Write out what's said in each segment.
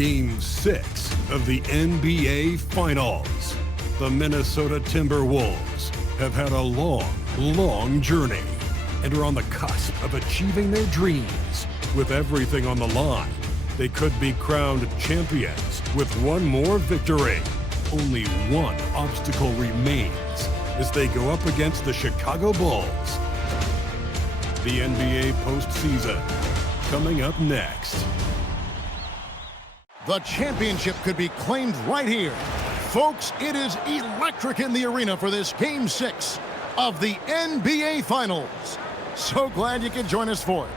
Game 6 of the NBA Finals. The Minnesota Timberwolves have had a long journey and are on the cusp of achieving their dreams. With everything on the line, they could be crowned champions with one more victory. Only one obstacle remains as they go up against the Chicago Bulls. The NBA postseason coming up next. The championship could be claimed right here. Folks, it is electric in the arena for this Game 6 of the NBA Finals. So glad you could join us for it.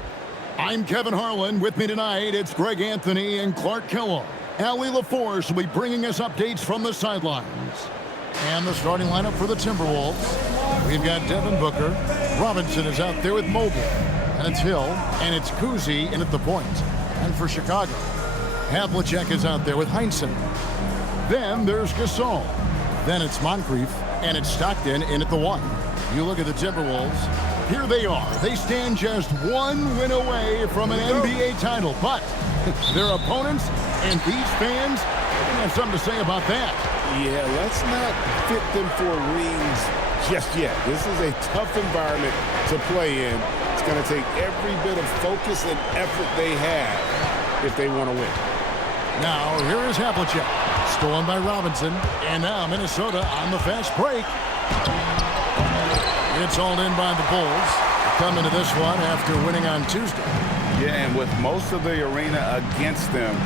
I'm Kevin Harlan. With me tonight, it's Greg Anthony and Clark Kellogg. Allie LaForce will be bringing us updates from the sidelines. And the starting lineup for the Timberwolves. We've got Devin Booker. Robinson is out there with Mobley. And it's Hill. And it's Cousy in at the point. And for Chicago, Havlicek is out there with Heinsohn. Then there's Gasol. Then it's Moncrief. And it's Stockton in at the 1. You look at the Timberwolves. Here they are. They stand just one win away from an NBA title. But their opponents and these fans have something to say about that. Yeah, let's not fit them for rings just yet. This is a tough environment to play in. It's going to take every bit of focus and effort they have if they want to win. Now, here is Havlicek. Stolen by Robinson. And now Minnesota on the fast break. It's hauled in by the Bulls. Coming to this one after winning on Tuesday. Yeah, and with most of the arena against them,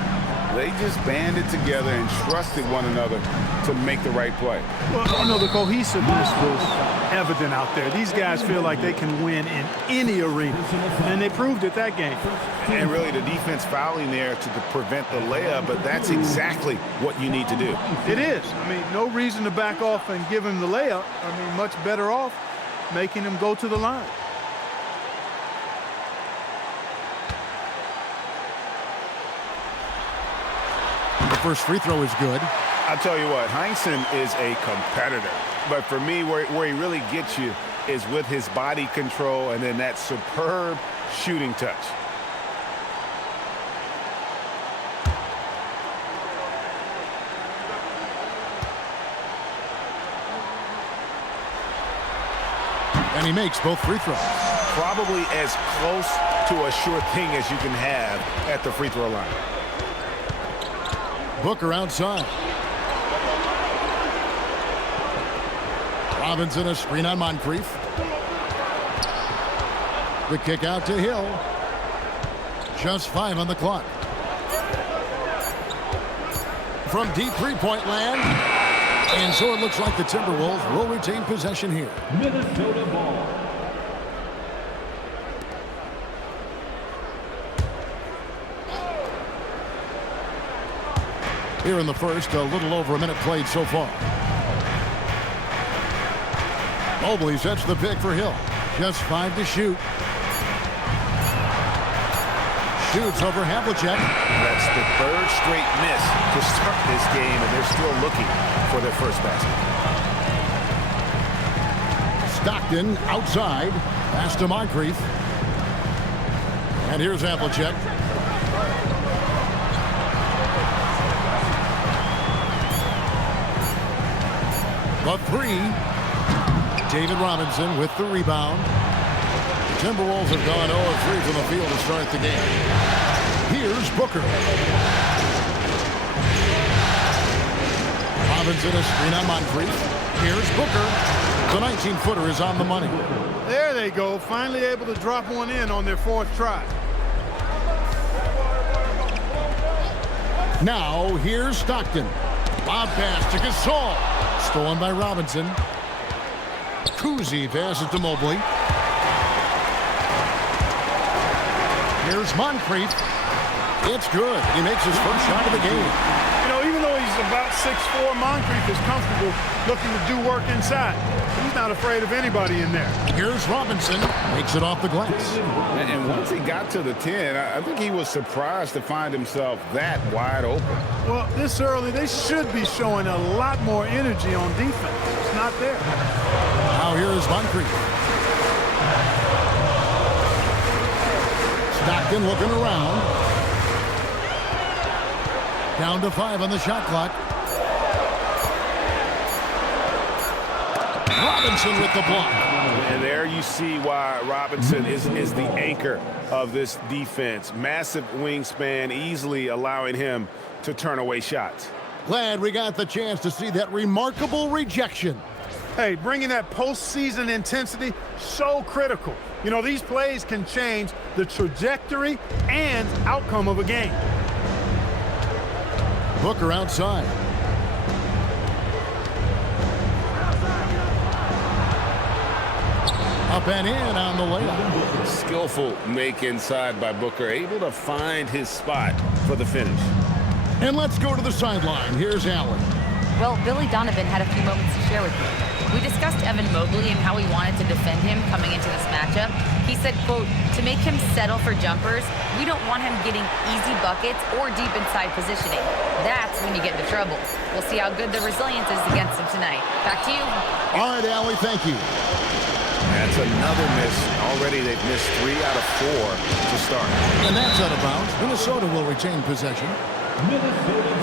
they just banded together and trusted one another to make the right play. Well, you know, the cohesiveness was evident out there. These guys feel like they can win in any arena, and they proved it that game. And really the defense fouling there to prevent the layup, but that's exactly what you need to do. It is. I mean, no reason to back off and give him the layup. I mean, much better off making him go to the line. The first free throw is good. I'll tell you what, Heinsohn is a competitor. But for me, where he really gets you is with his body control and then that superb shooting touch. And he makes both free throws. Probably as close to a sure thing as you can have at the free throw line. Booker outside. Robinson a screen on Moncrief. The kick out to Hill. Just 5 on the clock. From deep three-point land. And so it looks like the Timberwolves will retain possession here. Minnesota ball. Here in the first, a little over a minute played so far. Mobley sets the pick for Hill. Just 5 to shoot. Shoots over Havlicek. That's the third straight miss to start this game, and they're still looking for their first basket. Stockton outside. Pass to Moncrief. And here's Havlicek. The 3. David Robinson with the rebound. The Timberwolves have gone 0-3 from the field to start the game. Here's Booker. Robinson a screen on Moncrief. Here's Booker. The 19-footer is on the money. There they go. Finally able to drop one in on their 4th try. Now here's Stockton. Lob pass to Gasol. Stolen by Robinson. Cousy passes to Mobley. Here's Moncrief. It's good. He makes his first shot of the game. You know, even though he's about 6'4", Moncrief is comfortable looking to do work inside. He's not afraid of anybody in there. Here's Robinson. Makes it off the glass. And once he got to the 10, I think he was surprised to find himself that wide open. Well, this early, they should be showing a lot more energy on defense. It's not there. Now here is Moncrief. Stockton looking around. Down to 5 on the shot clock. Robinson with the block. And there you see why Robinson is the anchor of this defense. Massive wingspan, easily allowing him to turn away shots. Glad we got the chance to see that remarkable rejection. Hey, bringing that postseason intensity, so critical. You know, these plays can change the trajectory and outcome of a game. Booker outside. Up and in on the layup. Skillful make inside by Booker, able to find his spot for the finish. And let's go to the sideline. Here's Allen. Well, Billy Donovan had a few moments to share with me. We discussed Evan Mobley and how we wanted to defend him coming into this matchup. He said, quote, to make him settle for jumpers, we don't want him getting easy buckets or deep inside positioning. That's when you get into trouble. We'll see how good the resilience is against him tonight. Back to you. All right, Allie, thank you. That's another miss. Already they've missed 3 out of 4 to start. And that's out of bounds. Minnesota will retain possession.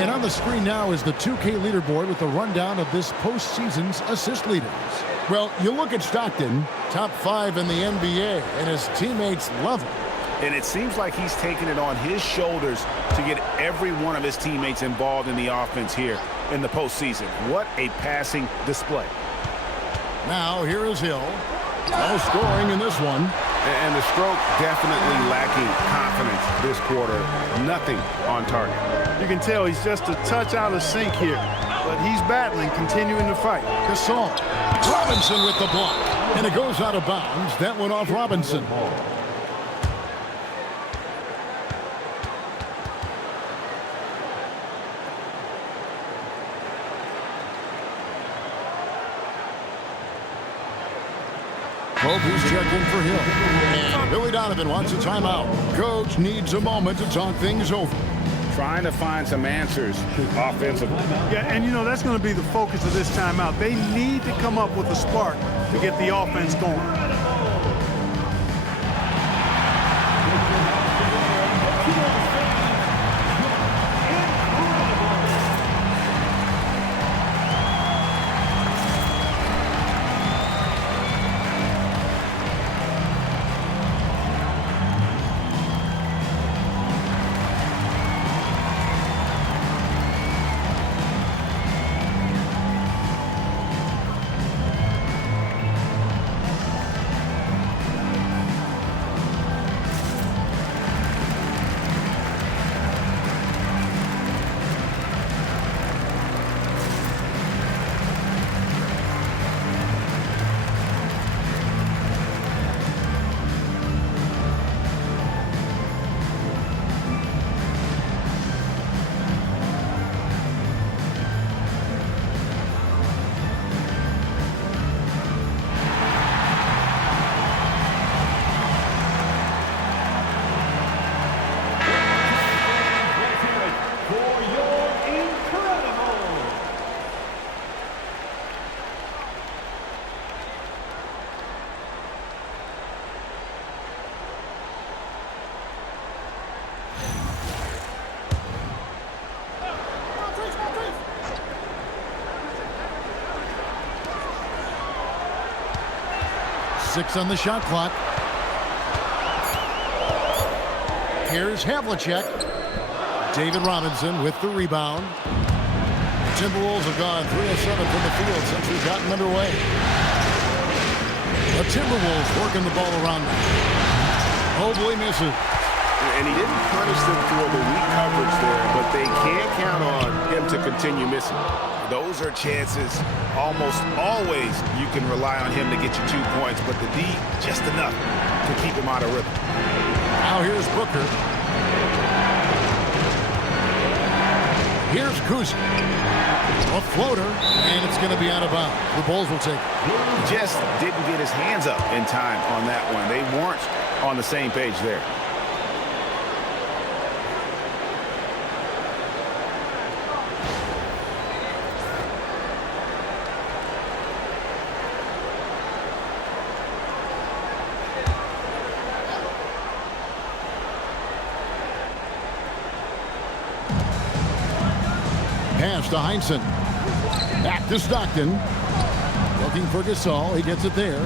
And on the screen now is the 2K leaderboard with the rundown of this postseason's assist leaders. Well, you look at Stockton, top 5 in the NBA, and his teammates love him. And it seems like he's taking it on his shoulders to get every one of his teammates involved in the offense here in the postseason. What a passing display. Now, here is Hill. No scoring in this one. And the stroke definitely lacking confidence this quarter. Nothing on target. You can tell he's just a touch out of sync here, but he's battling, continuing to fight. Gasol. Robinson with the block. And it goes out of bounds. That went off Robinson. He's checked in for Hill. And Billy Donovan wants a timeout. Coach needs a moment to talk things over. Trying to find some answers offensively. Yeah, and you know, that's going to be the focus of this timeout. They need to come up with a spark to get the offense going. Six on the shot clock. Here's Havlicek. David Robinson with the rebound. Timberwolves have gone 3 of 7 from the field since we've gotten underway. The Timberwolves working the ball around them. Mobley misses. And he didn't punish them for the weak coverage there, but they can't count on him to continue missing. Those are chances almost always you can rely on him to get you 2 points, but the D, just enough to keep him out of rhythm. Now here's Booker. Here's Cousy. A floater, and it's going to be out of bounds. The Bulls will take it. Just didn't get his hands up in time on that one. They weren't on the same page there. Pass to Heinsohn. Back to Stockton. Looking for Gasol. He gets it there.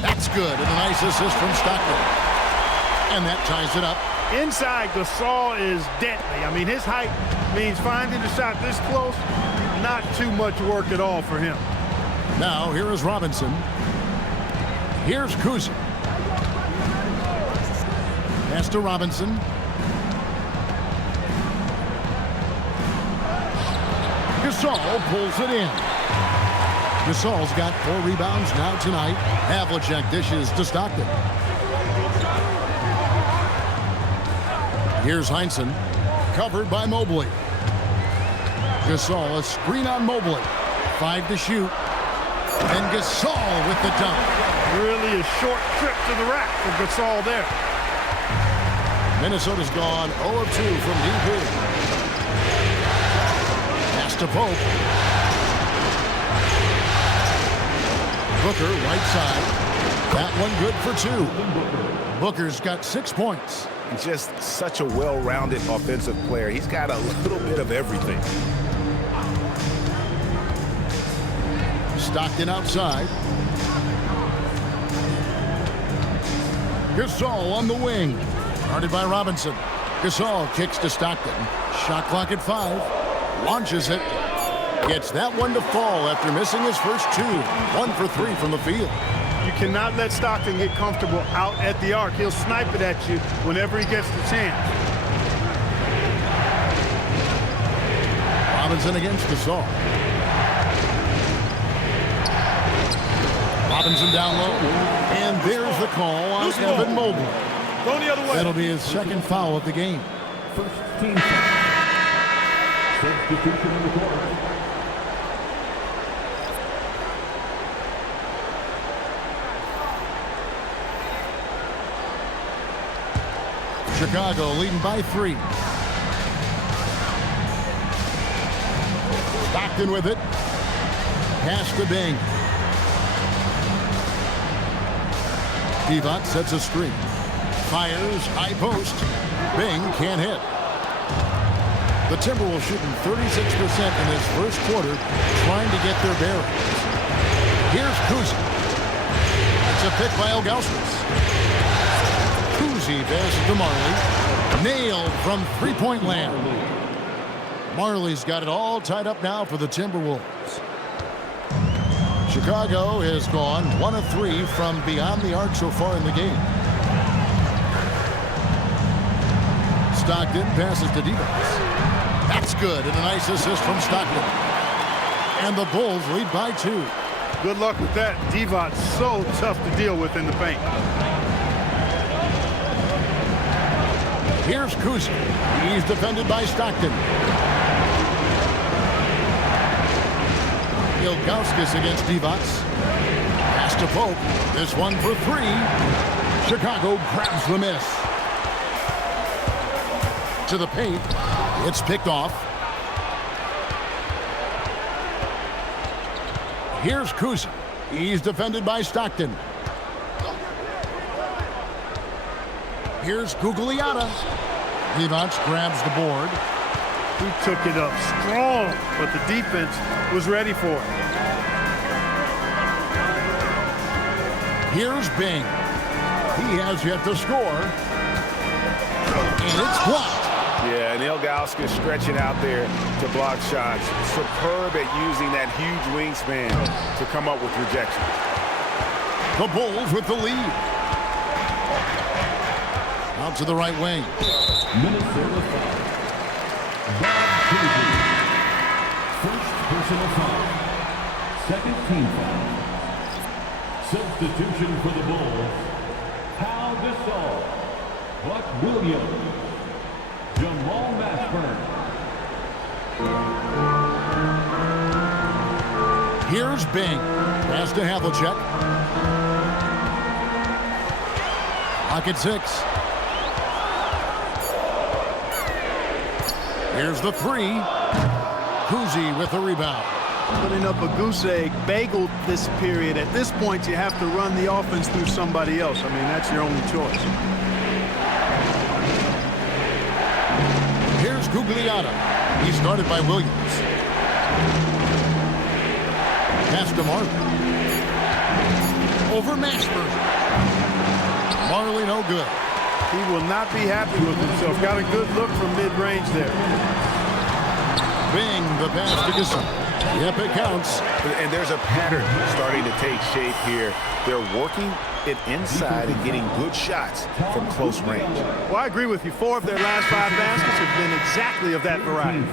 That's good. And a nice assist from Stockton. And that ties it up. Inside, Gasol is deadly. I mean, his height means finding the shot this close, not too much work at all for him. Now, here is Robinson. Here's Cousy. Pass to Robinson. Gasol pulls it in. Gasol's got 4 rebounds now tonight. Havlicek dishes to Stockton. Here's Heinsohn, covered by Mobley. Gasol, a screen on Mobley. 5 to shoot. And Gasol with the dunk. Really a short trip to the rack for Gasol there. Minnesota's gone 0 of 2 from DP. Pass to Pope. Booker, right side. That one good for 2. Booker's got 6 points. Just such a well-rounded offensive player. He's got a little bit of everything. Stockton outside. Gasol on the wing. Guarded by Robinson. Gasol kicks to Stockton. Shot clock at 5. Launches it. Gets that one to fall after missing his first 2. 1 for 3 from the field. You cannot let Stockton get comfortable out at the arc. He'll snipe it at you whenever he gets the chance. Robinson against Gasol. Robinson down low. And there's the call on Devin Booker. Go the other way. That'll be his second foul of the game. First team foul. Substitution in the court. Chicago leading by 3. Stockton with it. Pass to Bing. Divac sets a screen. Fires, high post. Bing can't hit. The Timberwolves shooting 36% in this first quarter, trying to get their bearings. Here's Cousy. It's a pick by Ilgauskas. Cousy passes to Majerle. Nailed from three-point land. Marley's got it all tied up now for the Timberwolves. Chicago has gone 1 of 3 from beyond the arc so far in the game. Stockton passes to Divac. That's good, and a nice assist from Stockton. And the Bulls lead by 2. Good luck with that. Divac so tough to deal with in the paint. Here's Cousy. He's defended by Stockton. Ilgauskas against Divac. Pass to Pope. This one for 3. Chicago grabs the miss. To the paint. It's picked off. Here's Cousy. He's defended by Stockton. Here's Gugliotta. Divac grabs the board. He took it up strong, but the defense was ready for it. Here's Bing. He has yet to score. And it's blocked. Yeah, and Ilgauskas stretching out there to block shots. Superb at using that huge wingspan to come up with rejection. The Bulls with the lead. Out to the right wing. Minnesota foul. Cousy. First personal foul. Second team foul. Substitution for the Bulls. Pau Gasol. Buck Williams. Jamaal Here's Bing. Pass to Havlicek. Clock at 6. Here's the 3. Cousy with the rebound. Putting up a goose egg, bageled this period. At this point, you have to run the offense through somebody else. I mean, that's your only choice. Here's Gugliotta. He's guarded by Williams. Pass to Marley. Over Mashburn. Marley no good. He will not be happy with himself. Got a good look from mid-range there. Bing, the pass to Cousy. Yep, it counts. And there's a pattern starting to take shape here. They're working it inside and getting good shots from close range. Well, I agree with you. 4 of their last 5 baskets have been exactly of that variety.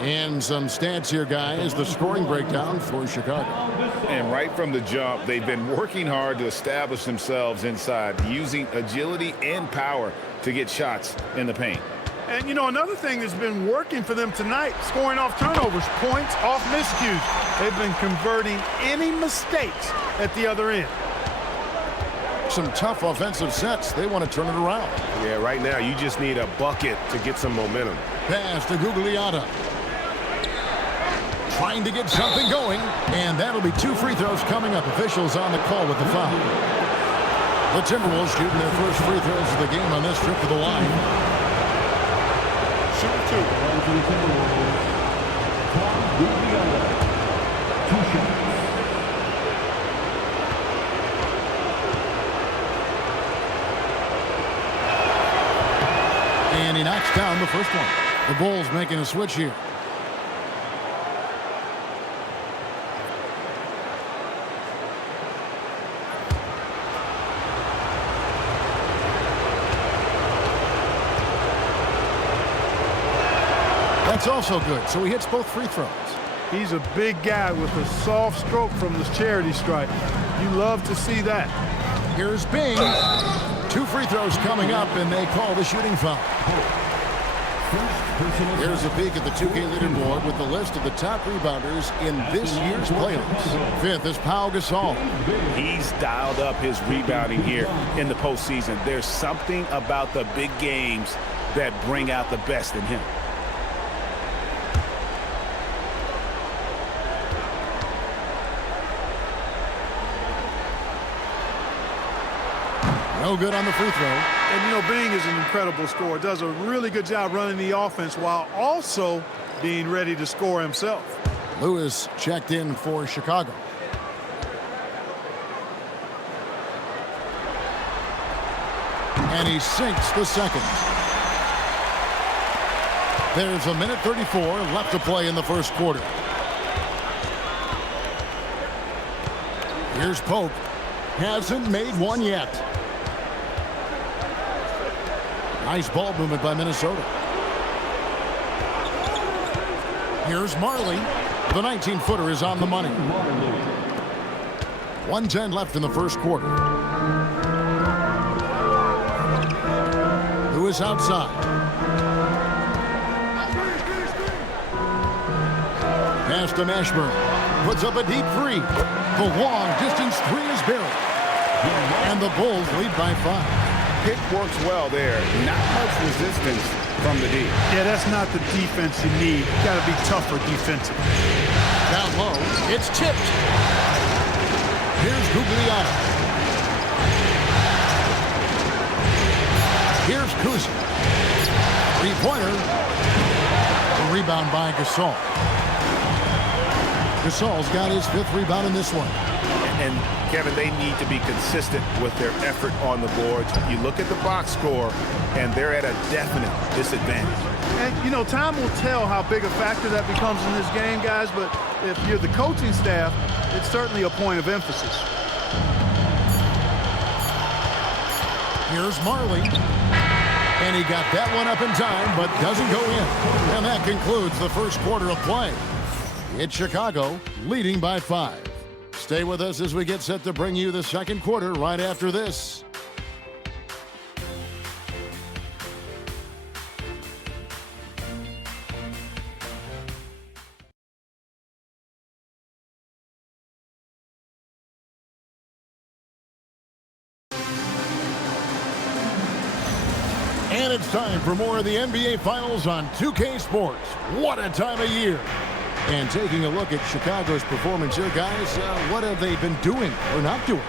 And some stats here, guys. The scoring breakdown for Chicago. And right from the jump, they've been working hard to establish themselves inside, using agility and power to get shots in the paint. And, you know, another thing that's been working for them tonight, scoring off turnovers, points off miscues. They've been converting any mistakes at the other end. Some tough offensive sets. They want to turn it around. Yeah, right now you just need a bucket to get some momentum. Pass to Gugliotta. Trying to get something going. And that'll be 2 free throws coming up. Officials on the call with the foul. The Timberwolves shooting their first free throws of the game on this trip to the line. Shooting 2. Gugliotta. 2 shots. And he knocks down the first one. The Bulls making a switch here. That's also good. So he hits both free throws. He's a big guy with a soft stroke from the charity stripe. You love to see that. Here's Bing. 2 free throws coming up, and they call the shooting foul. Here's a peek at the 2K leaderboard with the list of the top rebounders in this year's playoffs. 5th is Pau Gasol. He's dialed up his rebounding here in the postseason. There's something about the big games that bring out the best in him. No good on the free throw. And, you know, Bing is an incredible scorer. Does a really good job running the offense while also being ready to score himself. Lewis checked in for Chicago. And he sinks the second. There's a minute 34 left to play in the first quarter. Here's Pope. Hasn't made one yet. Nice ball movement by Minnesota. Here's Marley. The 19-footer is on the money. 1:10 left in the first quarter. Lewis outside. Pass to Mashburn. Puts up a deep 3. The long distance 3 is buried. And the Bulls lead by 5. Pick works well there. Not much resistance from the D. Yeah, that's not the defense you need. You got to be tougher defensively. Down low, it's tipped. Here's Gugliotta. Here's Cousy. 3-pointer. A rebound by Gasol. Gasol's got his 5th rebound in this one. And Kevin, they need to be consistent with their effort on the boards. You look at the box score, and they're at a definite disadvantage. And, you know, time will tell how big a factor that becomes in this game, guys, but if you're the coaching staff, it's certainly a point of emphasis. Here's Marley. And he got that one up in time, but doesn't go in. And that concludes the first quarter of play. It's Chicago leading by 5. Stay with us as we get set to bring you the second quarter right after this. And it's time for more of the NBA Finals on 2K Sports. What a time of year. And taking a look at Chicago's performance here, guys, what have they been doing or not doing?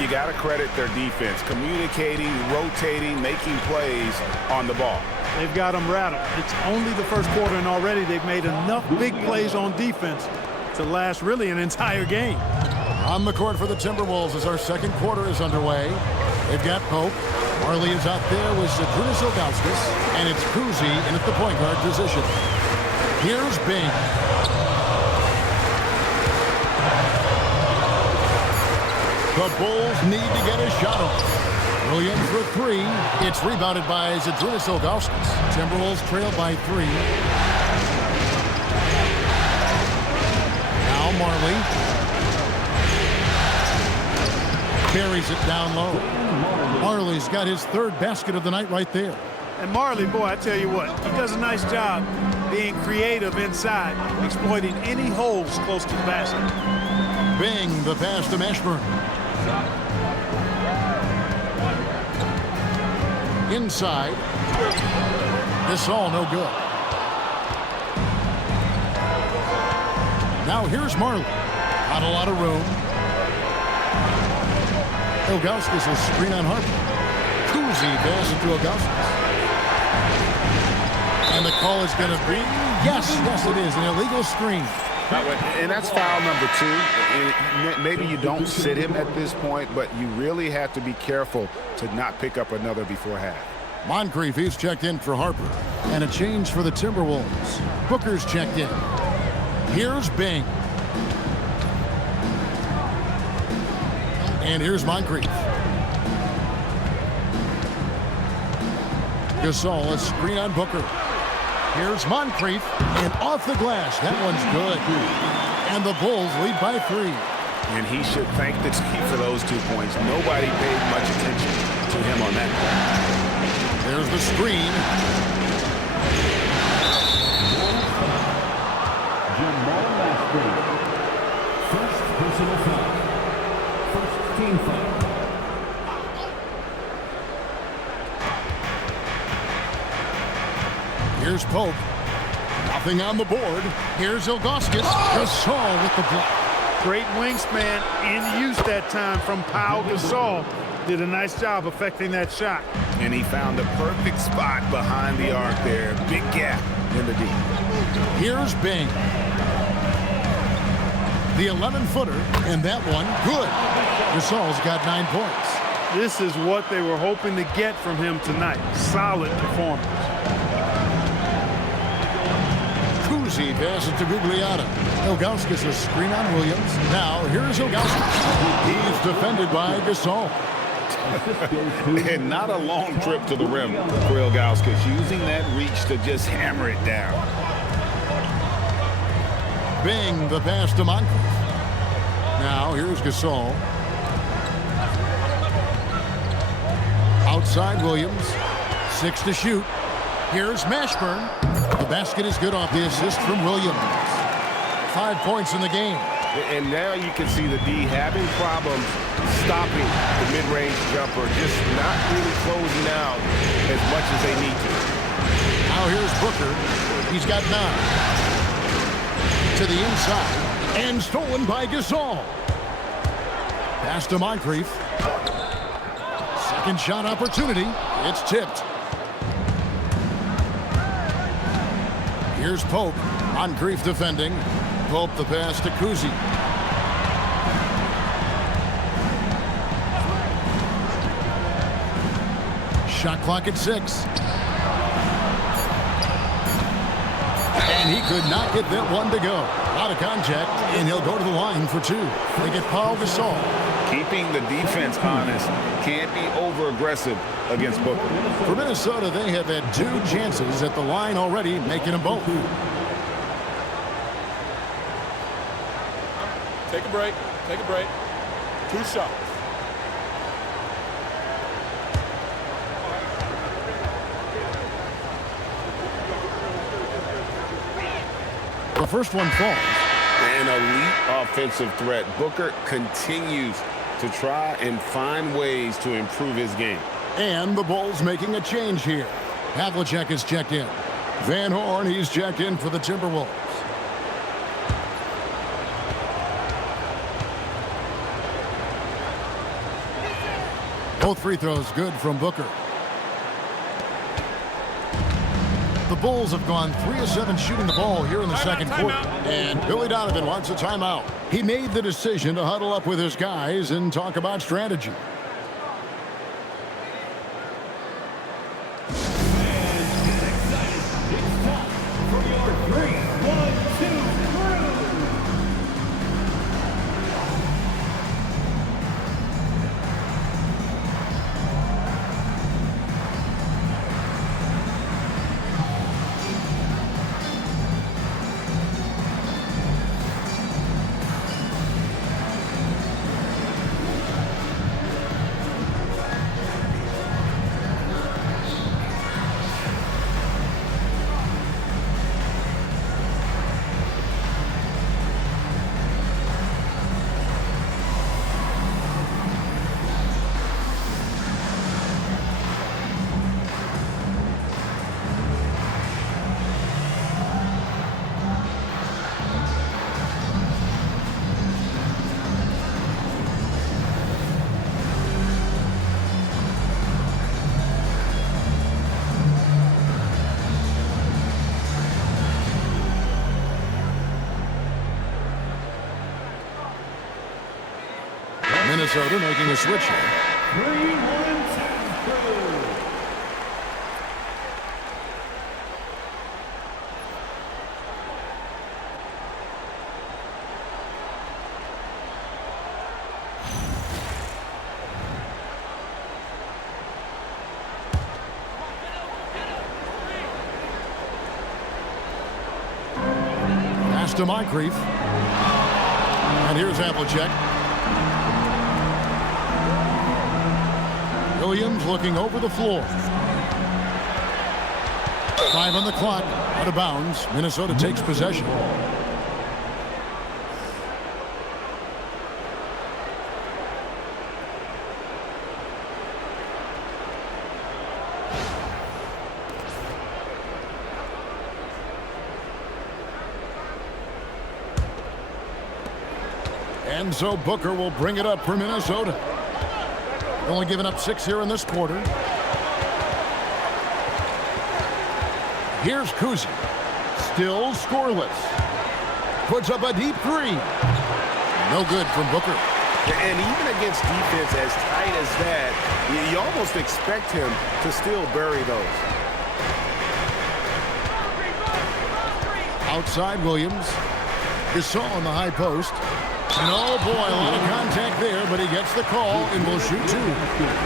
You got to credit their defense, communicating, rotating, making plays on the ball. They've got them rattled. It's only the first quarter, and already they've made enough big plays on defense to last really an entire game. On the court for the Timberwolves as our second quarter is underway. They've got Pope. Marley is out there with Zydrunas Ilgauskas, and it's Cousy in at the point guard position. Here's Bing. The Bulls need to get a shot off. Williams for three. It's rebounded by Zydrunas Ilgauskas. Timberwolves trail by 3. Now Marley buries it down low. Marley's got his third basket of the night right there. And Marley, boy, I tell you what, he does a nice job being creative inside, exploiting any holes close to the basket. Bing, the pass to Mashburn. Inside. This all no good. Now here's Marley. Not a lot of room. Ilgauskas will screen on Harper. Cousy passes to Ilgauskas. And the call is going to be, yes, it is, an illegal screen. And that's foul number 2. And maybe you don't sit him at this point, but you really have to be careful to not pick up another before half. Moncrief, he's checked in for Harper. And a change for the Timberwolves. Booker's checked in. Here's Bing. And here's Moncrief. Gasol, a screen on Booker. Here's Moncrief, and off the glass. That one's good. And the Bulls lead by 3. And he should thank the team for those 2 points. Nobody paid much attention to him on that play. There's the screen. Jamaal Wilkes. First personal foul. First team foul. Here's Pope. Nothing on the board. Here's Ilgauskas. Gasol with the block. Great wingspan in use that time from Pau Gasol. Did a nice job affecting that shot. And he found the perfect spot behind the arc there. Big gap in the D. Here's Bing. The 11-footer, and that one good. Gasol's got 9 points. This is what they were hoping to get from him tonight. Solid performance. Cousy passes to Gugliotta. Ilgauskas a screen on Williams. Now here's Ilgauskas. He's defended by Gasol. And not a long trip to the rim for Ilgauskas, using that reach to just hammer it down. Bing, the pass to Moncrief. Now here's Gasol. Outside Williams. 6 to shoot. Here's Mashburn. The basket is good off the assist from Williams. 5 points in the game. And now you can see the D having problems stopping the mid-range jumper, just not really closing out as much as they need to. Now here's Booker. He's got 9. To the inside. And stolen by Gasol. Pass to Moncrief. Second shot opportunity. It's tipped. Here's Pope. Moncrief defending. Pope the pass to Cousy. Shot clock at 6. And he could not get that one to go. Out of contact, and he'll go to the line for 2. They get Pau Gasol. Keeping the defense honest, can't be over-aggressive against Booker. For Minnesota, they have had 2 chances at the line already, making them both. Take a break. Take a break. 2 shots. The first one falls. An elite offensive threat. Booker continues to try and find ways to improve his game. And the Bulls making a change here. Havlicek is checked in. Van Horn, he's checked in for the Timberwolves. Both free throws good from Booker. The Bulls have gone 3 of 7 shooting the ball here in the second quarter. And Billy Donovan wants a timeout. He made the decision to huddle up with his guys and talk about strategy. Minnesota making a switch here. 3-1-2. Pass to Moncrief. And here's Havlicek. Williams looking over the floor. 5 on the clock. Out of bounds. Minnesota takes possession. And so Booker will bring it up for Minnesota. Only giving up 6 here in this quarter. Here's Cousy. Still scoreless. Puts up a deep 3. No good from Booker. And even against defense as tight as that, you almost expect him to still bury those. Outside Williams. Gasol on the high post. And oh boy, a lot of contact there, but he gets the call and will shoot 2.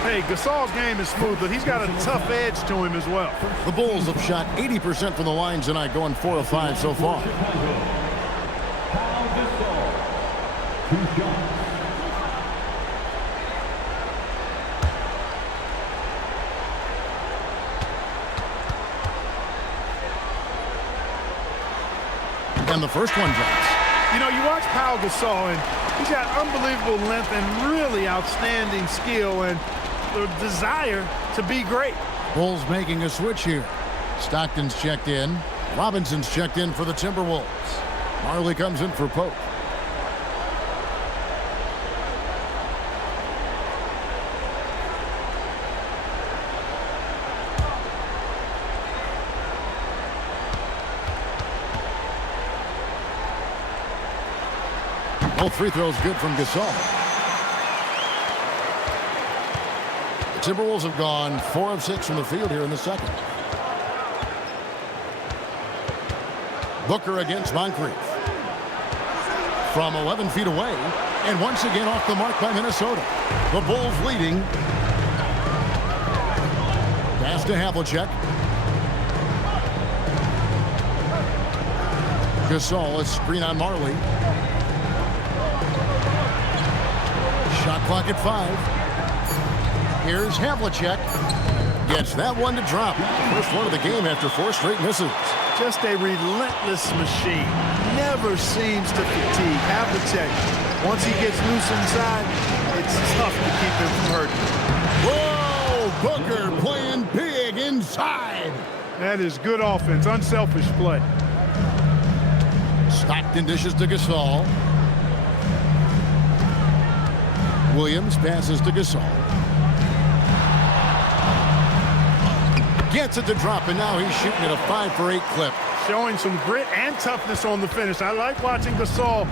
Hey, Gasol's game is smooth, but he's got a tough edge to him as well. The Bulls have shot 80% from the line tonight, going 4 of 5 so far. And the first one drops. You know, you watch Pau Gasol, and he's got unbelievable length and really outstanding skill and the desire to be great. Bulls making a switch here. Stockton's checked in. Robinson's checked in for the Timberwolves. Majerle comes in for Pope. Both free throws good from Gasol. The Timberwolves have gone 4 of 6 from the field here in the second. Booker against Moncrief. From 11 feet away. And once again off the mark by Minnesota. The Bulls leading. Pass to Havlicek. Gasol, a screen on Majerle. Shot clock at 5. Here's Havlicek. Gets that one to drop. First one of the game after 4 straight misses. Just a relentless machine. Never seems to fatigue. Havlicek, once he gets loose inside, it's tough to keep him from hurting. Whoa! Booker playing big inside. That is good offense. Unselfish play. Stockton dishes to Gasol. Williams passes to Gasol. Gets it to drop, and now he's shooting at a 5-for-8 clip. Showing some grit and toughness on the finish. I like watching Gasol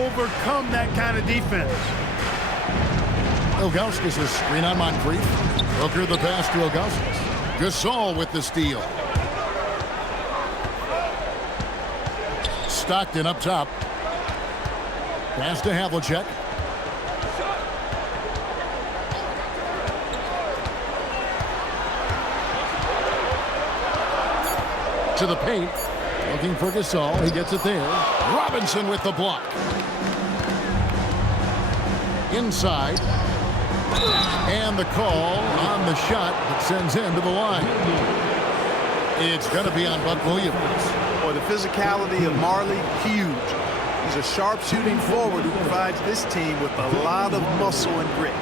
overcome that kind of defense. Ilgauskas is screen on Moncrief. Booker the pass to Ilgauskas. Gasol with the steal. Stockton up top. Pass to Havlicek. To the paint. Looking for Gasol. He gets it there. Robinson with the block. Inside. And the call on the shot that sends him to the line. It's going to be on Buck Williams. Boy, the physicality of Majerle, huge. He's a sharp shooting forward who provides this team with a lot of muscle and grit.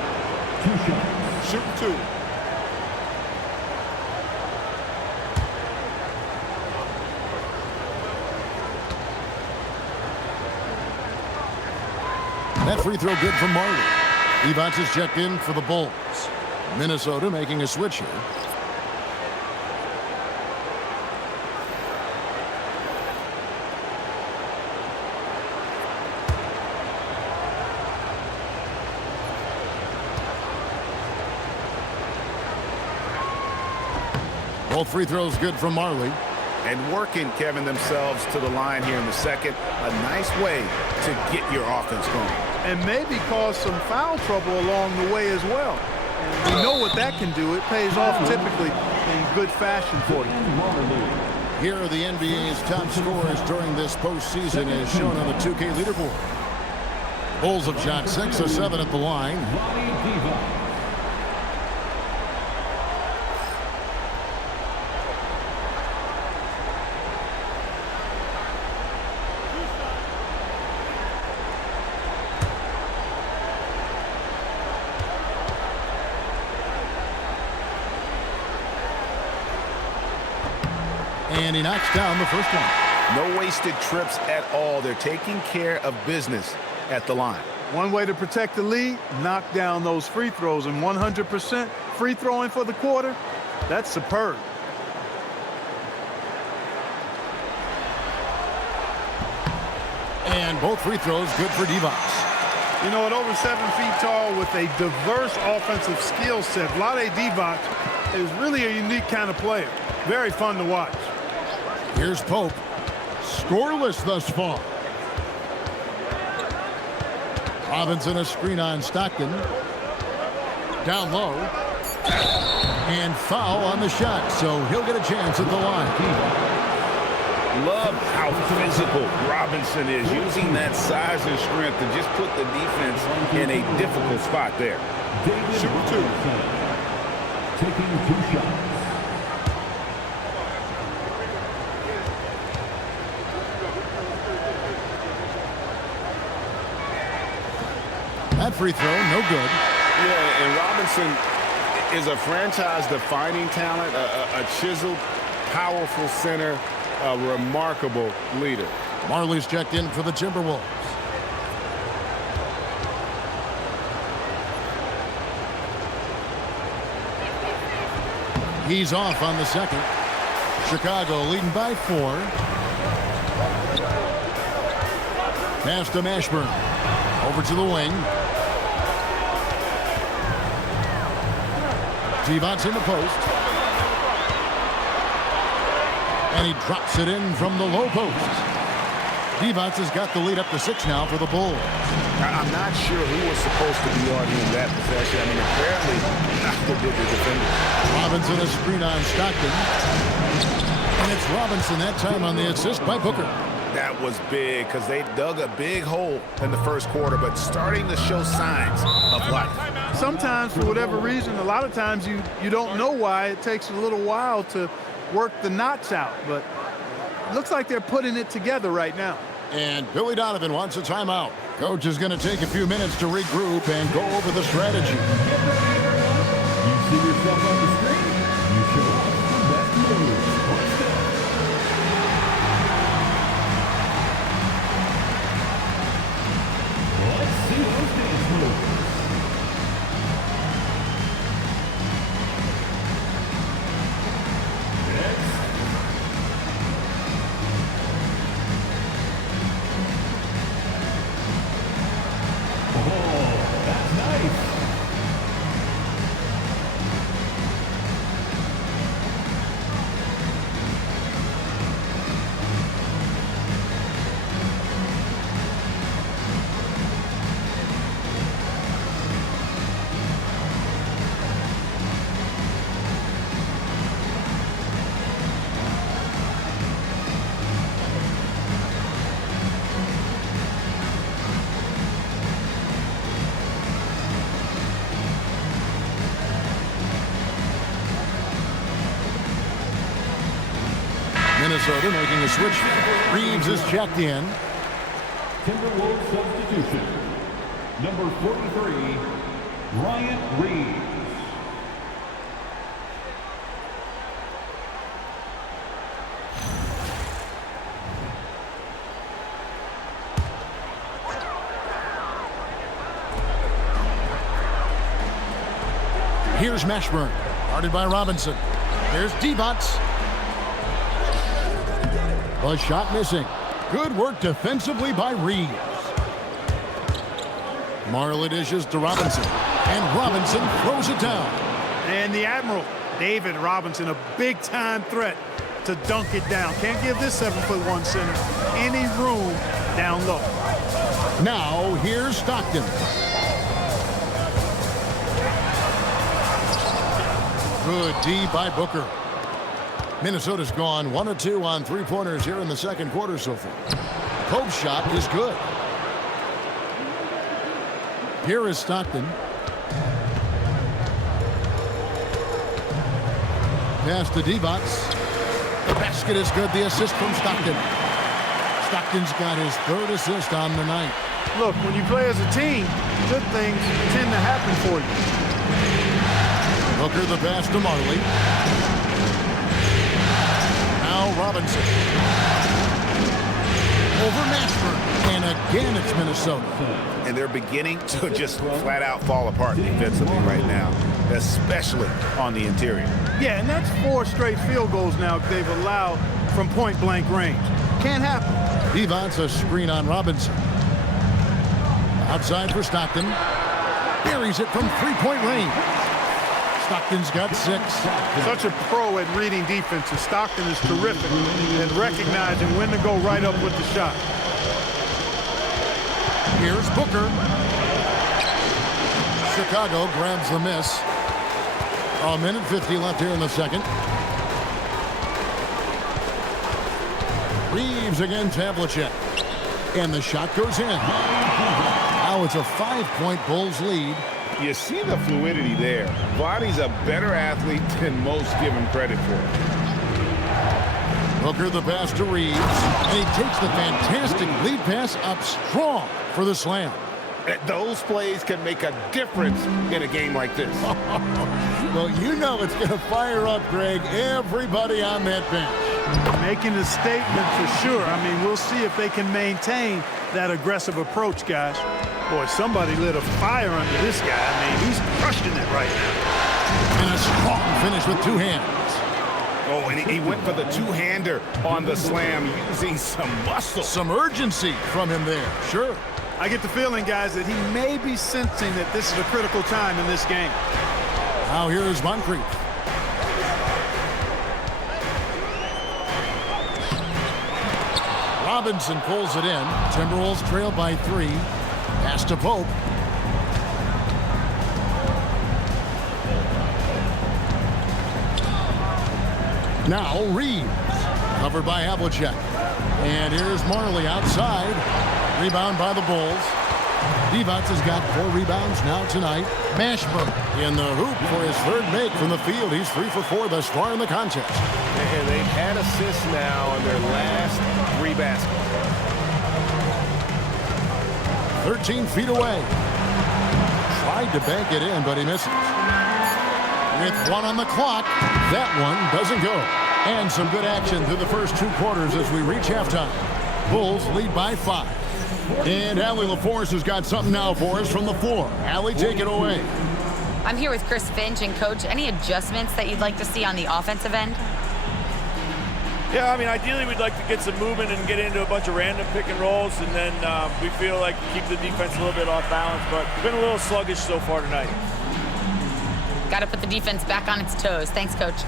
Shooting 2. That free throw good from Majerle. Evans is checked in for the Bulls. Minnesota making a switch here. Both free throws good from Majerle. And working, Kevin, themselves to the line here in the second. A nice way to get your offense going. And maybe cause some foul trouble along the way as well. And we know what that can do. It pays off typically in good fashion for you. Here are the NBA's top scorers during this postseason as shown on the 2K leaderboard. Bulls have shot 6 of 7 at the line. And he knocks down the first one. No wasted trips at all. They're taking care of business at the line. One way to protect the lead, knock down those free throws. And 100% free throwing for the quarter, that's superb. And both free throws good for Devos. You know, at over 7 feet tall with a diverse offensive skill set, Vlade Divac is really a unique kind of player. Very fun to watch. Here's Pope. Scoreless thus far. Robinson a screen on Stockton. Down low. And foul on the shot, so he'll get a chance at the line. Love how physical Robinson is, using that size and strength to just put the defense in a difficult spot there. Shooting 2. Taking 2 shots. That free throw, no good. Yeah, and Robinson is a franchise-defining talent, a chiseled, powerful center, a remarkable leader. Marley's checked in for the Timberwolves. He's off on the second. Chicago leading by 4. Pass to Mashburn. Over to the wing. Devon's in the post. And he drops it in from the low post. Devons has got the lead up to 6 now for the Bulls. I'm not sure who was supposed to be arguing that possession. I mean, apparently neither did the defender. Robinson a screen on Stockton. And it's Robinson that time on the assist by Booker. That was big because they dug a big hole in the first quarter, but starting to show signs of life. Sometimes, for whatever reason, a lot of times you don't know why. It takes a little while to work the knots out, but it looks like they're putting it together right now. And Billy Donovan wants a timeout. Coach is going to take a few minutes to regroup and go over the strategy. You see yourself on the screen? You should watch the best moves. Let's see those dance moves. Minnesota making a switch. Reeves is checked in. Timberwolves substitution. Number 43, Byrant Reeves. Here's Mashburn, guarded by Robinson. Here's Devonts. A shot missing. Good work defensively by Reeves. Majerle dishes to Robinson, and Robinson throws it down. And the Admiral, David Robinson, a big-time threat to dunk it down. Can't give this 7'1" center any room down low. Now, here's Stockton. Good D by Booker. Minnesota's gone 1 of 2 on three-pointers here in the second quarter so far. Pope's shot is good. Here is Stockton. Pass to Devonts. The basket is good. The assist from Stockton. Stockton's got his 3rd assist on the night. Look, when you play as a team, good things tend to happen for you. Booker the pass to Mobley. Now Robinson. Over Mashburn. And again it's Minnesota. And they're beginning to just flat out fall apart defensively right now, especially on the interior. Yeah, and that's 4 straight field goals now they've allowed from point-blank range. Can't happen. Devonts a screen on Robinson. Outside for Stockton. Buries it from three-point range. Stockton's got 6. Such a pro at reading defenses. Stockton is terrific at recognizing when to go right up with the shot. Here's Booker. Chicago grabs the miss. 1:50 left here in the second. Reeves against Havlicek. And the shot goes in. Now it's a 5-point Bulls lead. You see the fluidity there. Body's a better athlete than most give him credit for. Booker the pass to Reeves. And he takes the fantastic lead pass up strong for the slam. Those plays can make a difference in a game like this. Well, you know it's going to fire up, Greg, everybody on that bench. Making a statement for sure. I mean, we'll see if they can maintain that aggressive approach, guys. Boy, somebody lit a fire under this guy. I mean, he's crushing it right now. And a strong finish with 2 hands. Oh, and he went for the two-hander on the slam using some muscle. Some urgency from him there, sure. I get the feeling, guys, that he may be sensing that this is a critical time in this game. Now here's Moncrief. Robinson pulls it in. Timberwolves trail by 3. Pass to Pope. Now Reeves. Covered by Havlicek. And here's Majerle outside. Rebound by the Bulls. Devonts has got 4 rebounds now tonight. Mashburn in the hoop for his 3rd make from the field. He's 3 for 4 thus far in the contest. And they've had assists now on their last 3 baskets. 13 feet away. Tried to bank it in, but he misses. With 1 on the clock, that one doesn't go. And some good action through the first 2 quarters as we reach halftime. Bulls lead by 5. And Allie LaForce has got something now for us from the floor. Allie, take it away. I'm here with Chris Finch. And, Coach, any adjustments that you'd like to see on the offensive end? Yeah, I mean, ideally we'd like to get some movement and get into a bunch of random pick and rolls, and then we feel like keep the defense a little bit off balance, but it's been a little sluggish so far tonight. Got to put the defense back on its toes. Thanks, Coach.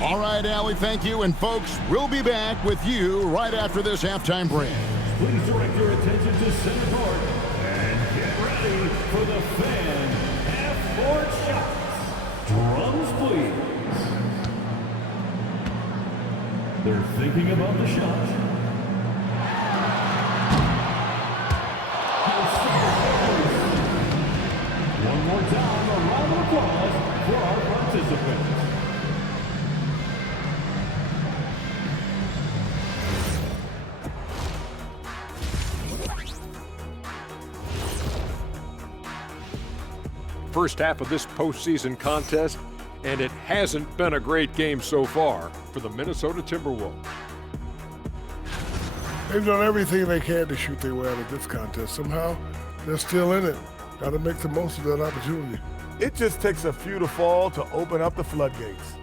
All right, Allie, thank you. And, folks, we'll be back with you right after this halftime break. Please direct your attention to center court and get ready for the fan half-court shots. Drums, please. They're thinking about the shot. One more time, a round of applause for our participants. first half of this postseason contest, and it hasn't been a great game so far for the Minnesota Timberwolves. They've done everything they can to shoot their way out of this contest. Somehow, they're still in it. Got to make the most of that opportunity. It just takes a few to fall to open up the floodgates.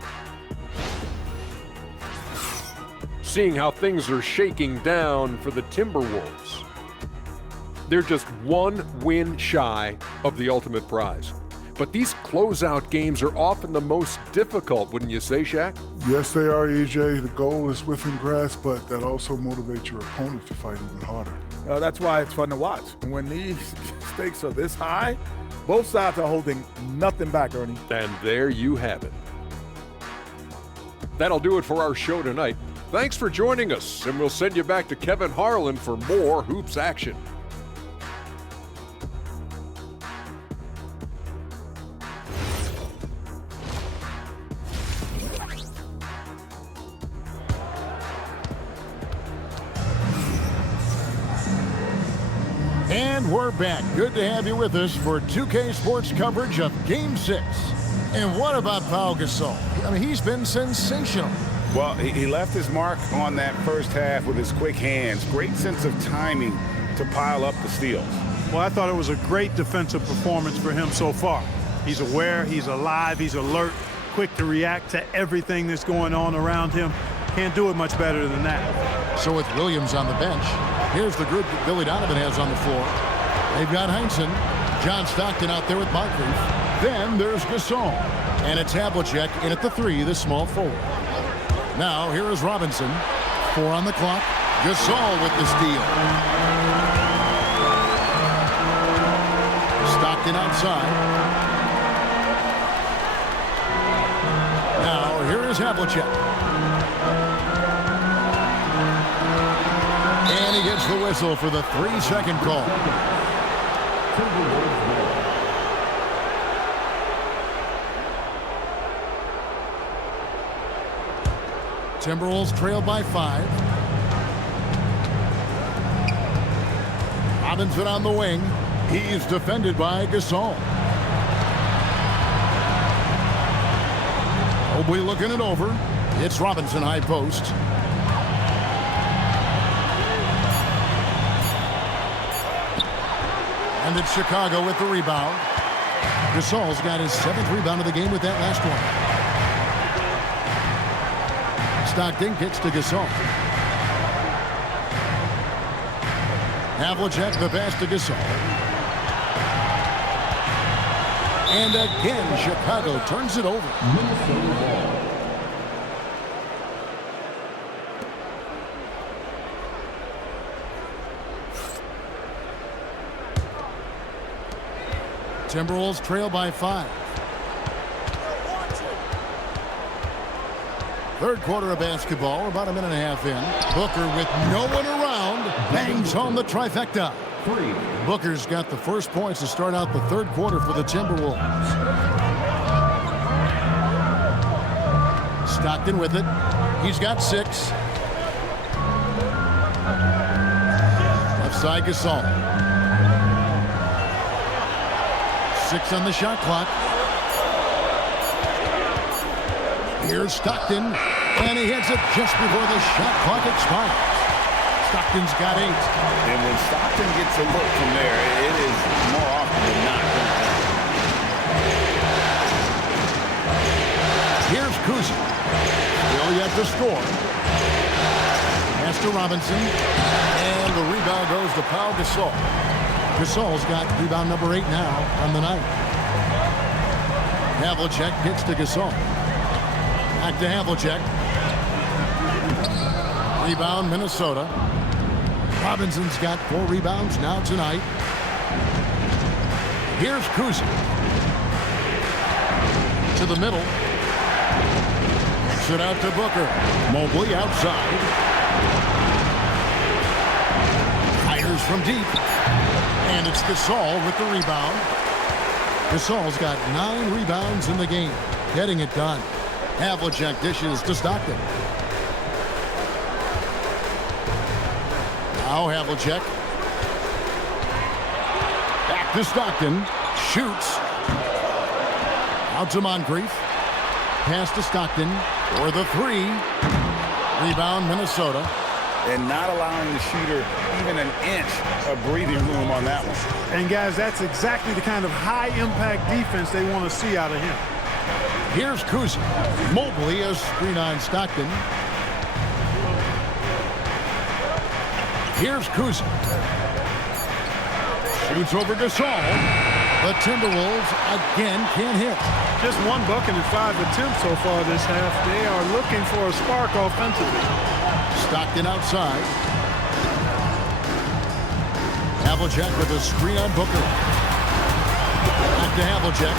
Seeing how things are shaking down for the Timberwolves. They're just one win shy of the ultimate prize. But these closeout games are often the most difficult, wouldn't you say, Shaq? Yes, they are, EJ. The goal is within grasp, but that also motivates your opponent to fight even harder. That's why it's fun to watch. When these stakes are this high, both sides are holding nothing back, Ernie. And there you have it. That'll do it for our show tonight. Thanks for joining us, and we'll send you back to Kevin Harlan for more hoops action. And we're back. Good to have you with us for 2K Sports coverage of Game 6. And what about Pau Gasol? I mean, he's been sensational. Well, he left his mark on that first half with his quick hands. Great sense of timing to pile up the steals. Well, I thought it was a great defensive performance for him so far. He's aware, he's alive, he's alert, quick to react to everything that's going on around him. Can't do it much better than that. So with Williams on the bench, here's the group that Billy Donovan has on the floor. They've got Heinsohn, John Stockton out there with Moncrief. Then there's Gasol. And it's Havlicek in at the 3, the small forward. Now, here is Robinson. 4 on the clock. Gasol with the steal. Stockton outside. Now, here is Havlicek. And he gets the whistle for the 3-second call. Timberwolves trail by 5. Robinson on the wing. He's defended by Gasol. Mobley looking it over. It's Robinson high post. And it's Chicago with the rebound. Gasol's got his 7th rebound of the game with that last one. Stockton gets to Gasol. Havlicek the pass to Gasol. And again, Chicago turns it over. Timberwolves trail by 5. Third quarter of basketball, about a minute and a half in. Booker with no one around, bangs home the trifecta. Booker's got the first points to start out the third quarter for the Timberwolves. Stockton with it. He's got 6. Left side Gasol. 6 on the shot clock. Here's Stockton, and he hits it just before the shot clock expires. Stockton's got 8. And when Stockton gets a look from there, it is more often than not. Here's Cousy. Still yet to score. Pass to Robinson, and the rebound goes to Pau Gasol. Gasol's got rebound number 8 now on the night. Havlicek gets to Gasol. Back to Havlicek. Rebound, Minnesota. Robinson's got 4 rebounds now tonight. Here's Cousy. To the middle. Kicks it out to Booker. Mobley outside. Fires from deep. And it's Gasol with the rebound. Gasol's got 9 rebounds in the game. Getting it done. Havlicek dishes to Stockton. Now Havlicek. Back to Stockton. Shoots. Out to Moncrief. Pass to Stockton for the three. Rebound, Minnesota. And not allowing the shooter even an inch of breathing room on that one. And, guys, that's exactly the kind of high-impact defense they want to see out of him. Here's Cousy. Mobley a screen on Stockton. Here's Cousy. Shoots over Gasol. The Timberwolves again can't hit. Just one bucket and 5 attempts so far this half. They are looking for a spark offensively. Stockton outside. Havlicek with a screen on Booker. Back to Havlicek.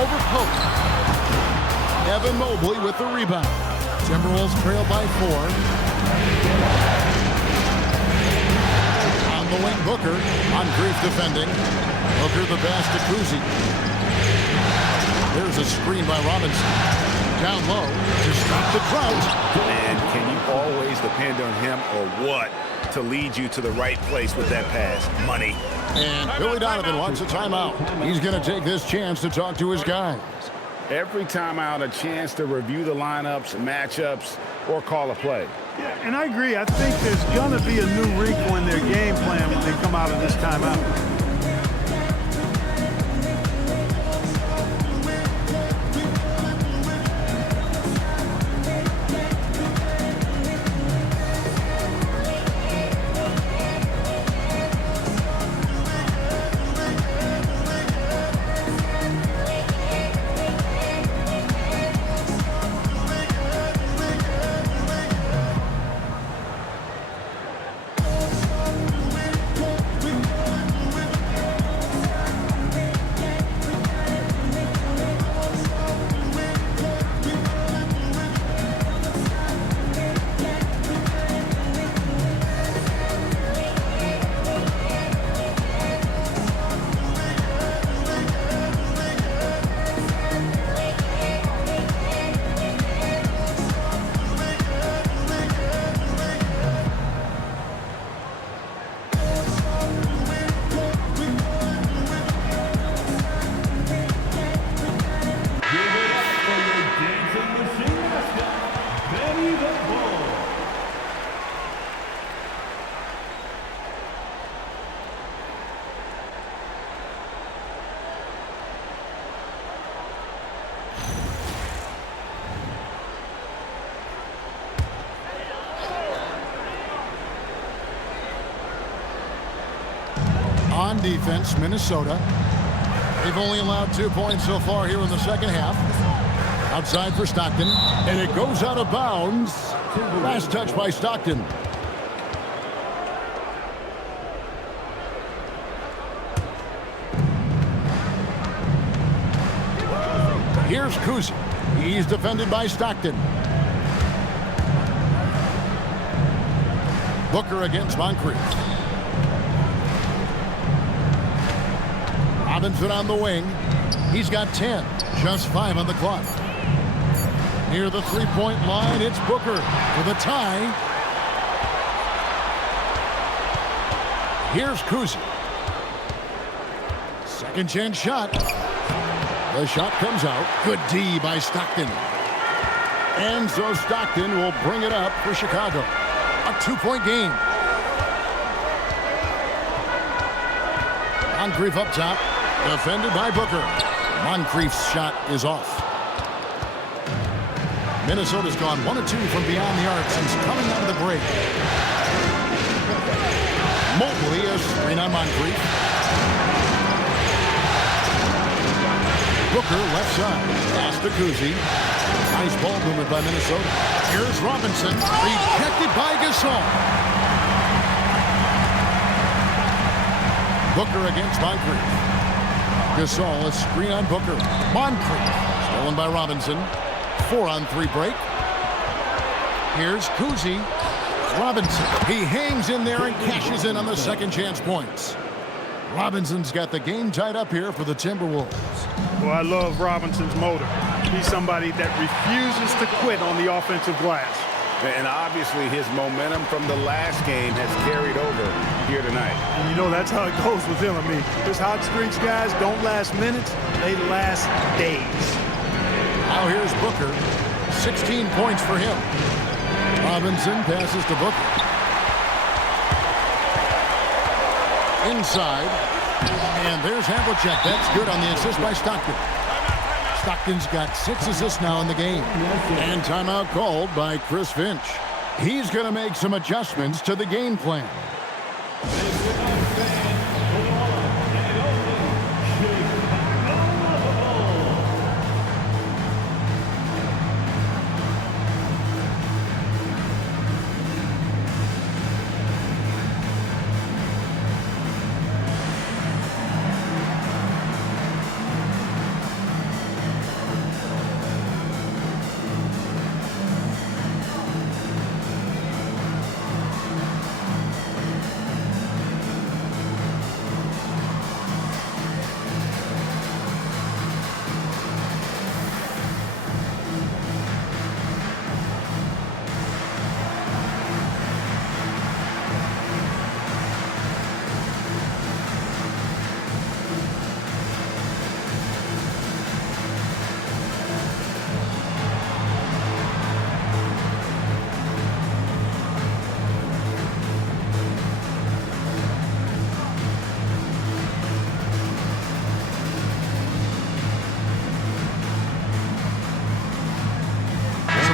Over Pope. Devin Mobley with the rebound. Timberwolves trail by 4. On the wing, Booker. Moncrief defending. Booker the pass to Cousy. There's a screen by Robinson. Down low to stop the crowd. And can you always depend on him or what to lead you to the right place with that pass? Money. And Billy Donovan wants a timeout. He's going to take this chance to talk to his guys. Every timeout, a chance to review the lineups, matchups, or call a play. Yeah, and I agree. I think there's going to be a new wrinkle in their game plan when they come out of this timeout. On defense, Minnesota. They've only allowed 2 points so far here in the second half. Outside for Stockton, and it goes out of bounds. Last touch by Stockton. Here's Cousy. He's defended by Stockton. Booker against Moncrief. Robinson on the wing. He's got 10. Just 5 on the clock. Near the three-point line, it's Booker with a tie. Here's Cousy. Second chance shot. The shot comes out. Good D by Stockton. And so Stockton will bring it up for Chicago. A 2-point game. Moncrief up top. Defended by Booker. Moncrief's shot is off. Minnesota's gone 1 of 2 from beyond the arc since coming out of the break. Mobley is screen on Moncrief. Booker left side. Pass to Cousy. Nice ball movement by Minnesota. Here's Robinson. Rejected by Gasol. Booker against Moncrief. Gasol, a screen on Booker. Moncrief, stolen by Robinson. 4-on-3 break. Here's Cousy. Robinson, he hangs in there and cashes in on the second chance points. Robinson's got the game tied up here for the Timberwolves. Well, I love Robinson's motor. He's somebody that refuses to quit on the offensive glass. And obviously his momentum from the last game has carried over here tonight. And you know, that's how it goes with him. I mean, his hot streaks, guys, don't last minutes. They last days. Now here's Booker. 16 points for him. Robinson passes to Booker. Inside. And there's Havlicek. That's good on the assist by Stockton. Stockton's got 6 assists now in the game. And timeout called by Chris Finch. He's going to make some adjustments to the game plan.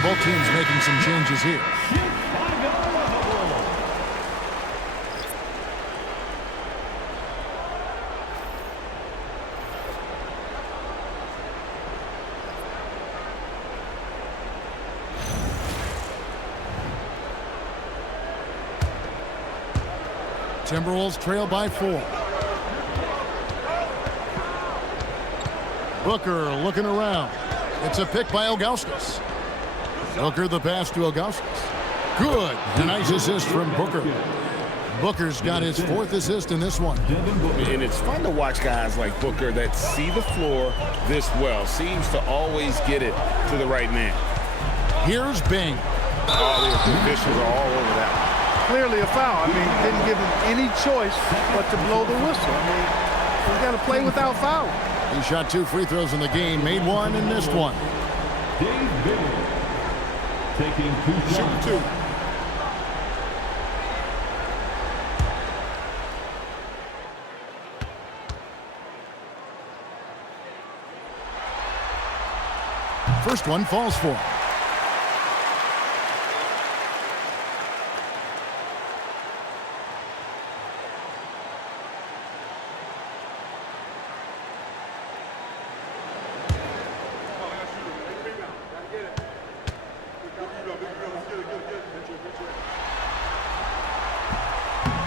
Both teams making some changes here. Timberwolves trail by 4. Booker looking around. It's a pick by Ilgauskas. Booker the pass to Ilgauskas. Good. A nice assist from Booker. Booker's got his 4th assist in this one. And it's fun to watch guys like Booker that see the floor this well. Seems to always get it to the right man. Here's Bing. Oh, the officials are all over that. Clearly a foul. I mean, didn't give him any choice but to blow the whistle. I mean, he's got to play without foul. He shot 2 free throws in the game, made 1 and missed 1. Dave Bing taking 2 shots. Shoot 2. First one falls for him.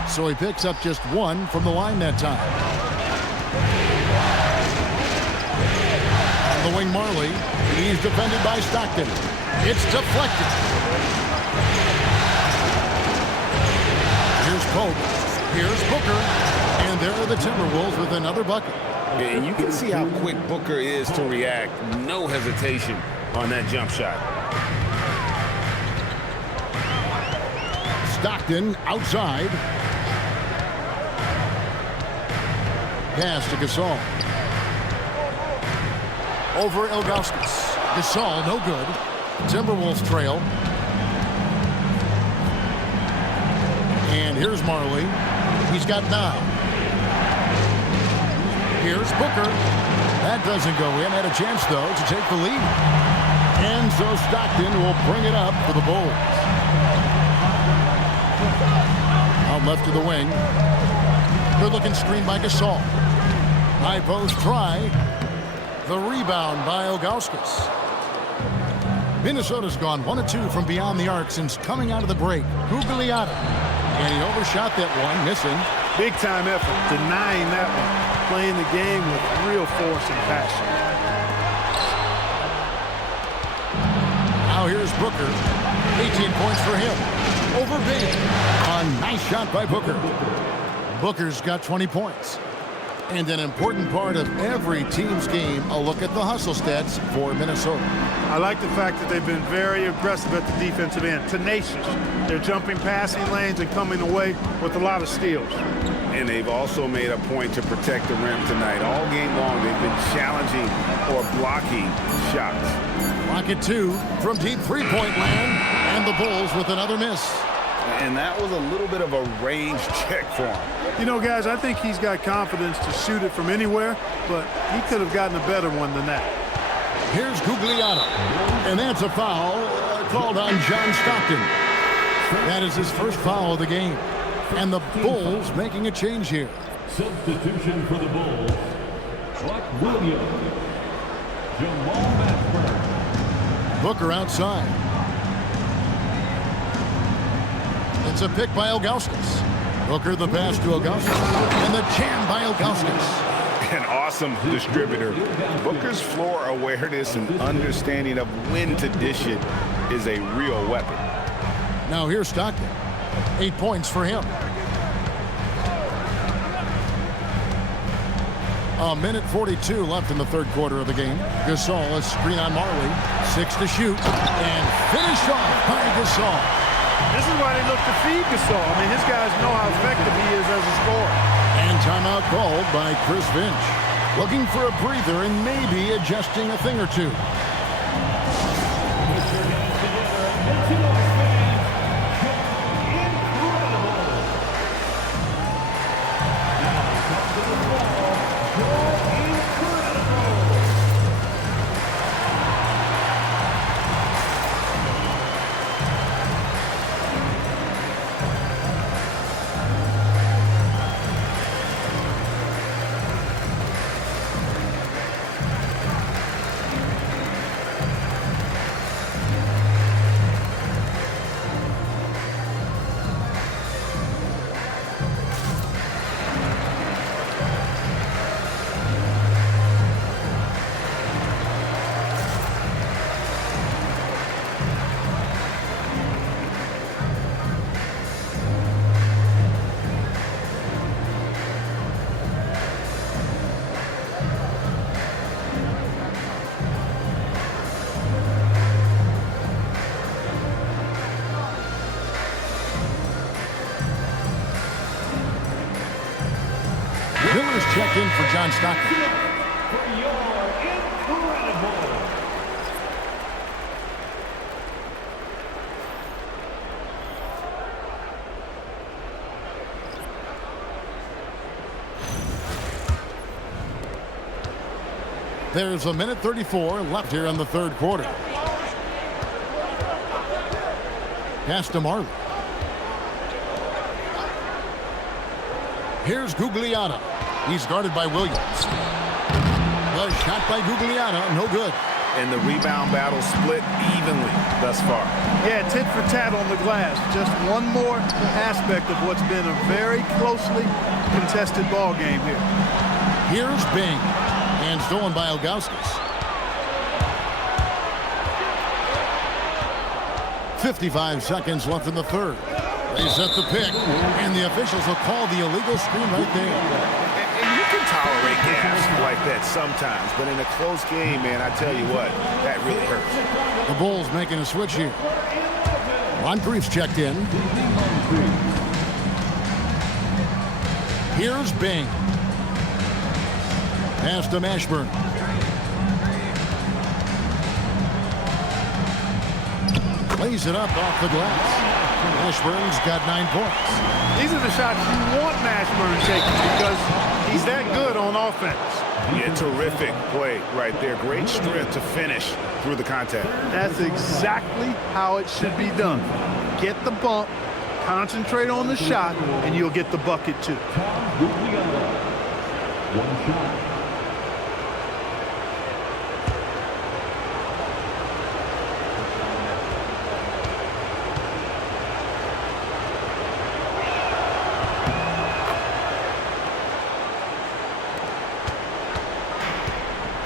So he picks up just 1 from the line that time. On the wing, Marley. He's defended by Stockton. It's deflected. Here's Pope. Here's Booker. And there are the Timberwolves with another bucket. And you can see how quick Booker is to react. No hesitation on that jump shot. Stockton outside. Pass to Gasol. Over Ilgauskas. Gasol, no good. Timberwolves trail. And here's Marley. He's got 9. Here's Booker. That doesn't go in. Had a chance, though, to take the lead. And so Stockton will bring it up for the Bulls. Out left to the wing. Good-looking screen by Gasol. High post try. The rebound by Ilgauskas. Minnesota's gone 1 of 2 from beyond the arc since coming out of the break. Gugliotta. And he overshot that one, missing. Big-time effort, denying that one. Playing the game with real force and passion. Now here's Booker. 18 points for him. Over Bing. A nice shot by Booker. Booker's got 20 points. And an important part of every team's game, a look at the hustle stats for Minnesota. I like the fact that they've been very aggressive at the defensive end, tenacious. They're jumping passing lanes and coming away with a lot of steals. And they've also made a point to protect the rim tonight. All game long, they've been challenging or blocking shots. Rocket 2 from deep three-point land, and the Bulls with another miss. And that was a little bit of a range check for him. You know, guys, I think he's got confidence to shoot it from anywhere, but he could have gotten a better one than that. Here's Gugliotta, and that's a foul called on John Stockton. That is his first foul of the game. And the Bulls making a change here. Substitution for the Bulls. Williams. Jamaal Booker outside. It's a pick by Ilgauskas. Booker the pass to Ilgauskas. And the jam by Ilgauskas. An awesome distributor. Booker's floor awareness and understanding of when to dish it is a real weapon. Now here's Stockton. 8 points for him. A minute 42 left in the third quarter of the game. Gasol, a screen on Marley. 6 to shoot. And finished off by Gasol. This is why they look to feed Gasol. I mean, his guys know how effective he is as a scorer. And timeout called by Chris Finch. Looking for a breather and maybe adjusting a thing or two. Checked in for John Stockton. There's a minute 34 left here in the third quarter. Pass to Marley. Here's Gugliotta. He's guarded by Williams. The shot by Gugliotta, no good. And the rebound battle split evenly thus far. Yeah, tit for tat on the glass. Just one more aspect of what's been a very closely contested ball game here. Here's Bing, and stolen by Ilgauskas. 55 seconds left in the third. They set the pick, and the officials will call the illegal screen right there. Tolerate gaps like that sometimes, but in a close game, man, I tell you what, that really hurts. The Bulls making a switch here. Moncrief's checked in. Here's Bing. Pass to Mashburn. Lays it up off the glass. Mashburn's got 9 points. These are the shots you want Mashburn taking because he's that good on offense. Yeah, terrific play right there. Great strength to finish through the contact. That's exactly how it should be done. Get the bump, concentrate on the shot, and you'll get the bucket too. One shot.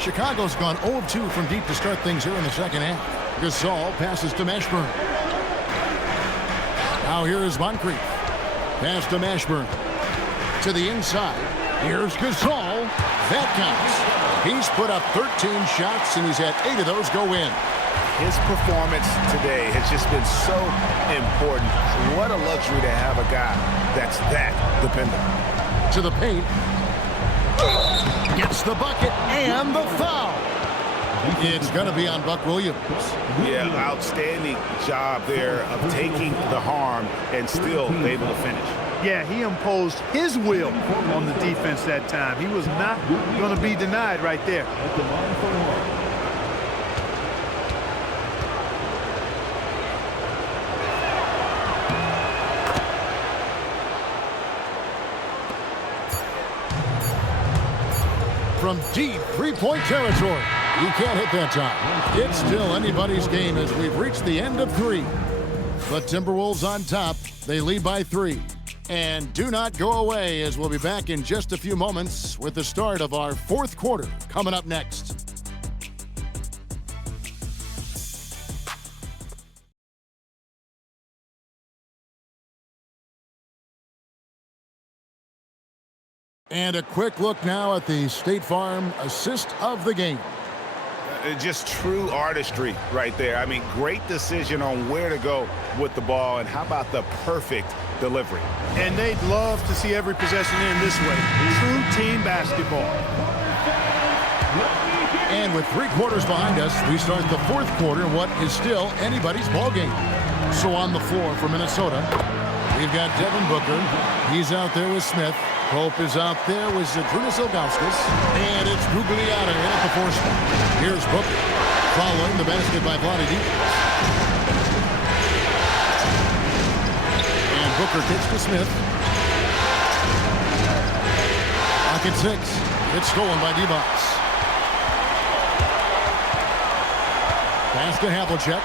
Chicago's gone 0-2 from deep to start things here in the second half. Gasol passes to Mashburn. Now here is Moncrief. Pass to Mashburn. To the inside. Here's Gasol. That counts. He's put up 13 shots, and he's had 8 of those go in. His performance today has just been so important. What a luxury to have a guy that's that dependent. To the paint. Gets the bucket and the foul. It's going to be on Buck Williams. Yeah, outstanding job there of taking the harm and still able to finish. Yeah, he imposed his will on the defense that time. He was not going to be denied right there. From deep three-point territory. He can't hit that time. It's still anybody's game as we've reached the end of 3. But Timberwolves on top. They lead by 3. And do not go away, as we'll be back in just a few moments with the start of our 4th quarter coming up next. And a quick look now at the State Farm assist of the game. Just true artistry right there. I mean, great decision on where to go with the ball, and how about the perfect delivery. And they'd love to see every possession in this way. True team basketball. And with 3 quarters behind us, we start the 4th quarter in what is still anybody's ball game. So on the floor for Minnesota, we've got Devin Booker. He's out there with Smith. Pope is out there with Zydrunas Ilgauskas. And it's Gugliotta in at the 4 spot. Here's Booker. Following the basket by Vladimir. And Booker kicks to Smith. Pocket 6. It's stolen by Divac. Pass to Havlicek.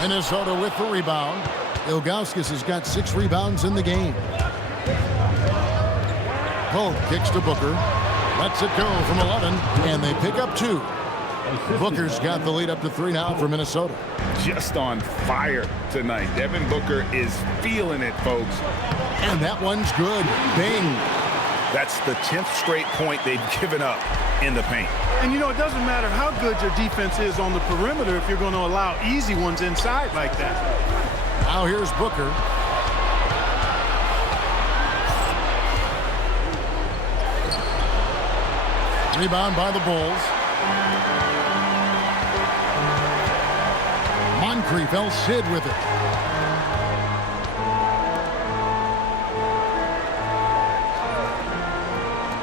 Minnesota with the rebound. Ilgauskas has got 6 rebounds in the game. Pope kicks to Booker. Lets it go from 11, and they pick up 2. Booker's got the lead up to 3 now for Minnesota. Just on fire tonight. Devin Booker is feeling it, folks. And that one's good. Bing. That's the 10th straight point they've given up in the paint. And, you know, it doesn't matter how good your defense is on the perimeter if you're going to allow easy ones inside like that. Now here's Booker. Rebound by the Bulls. Moncrief El-Cid with it.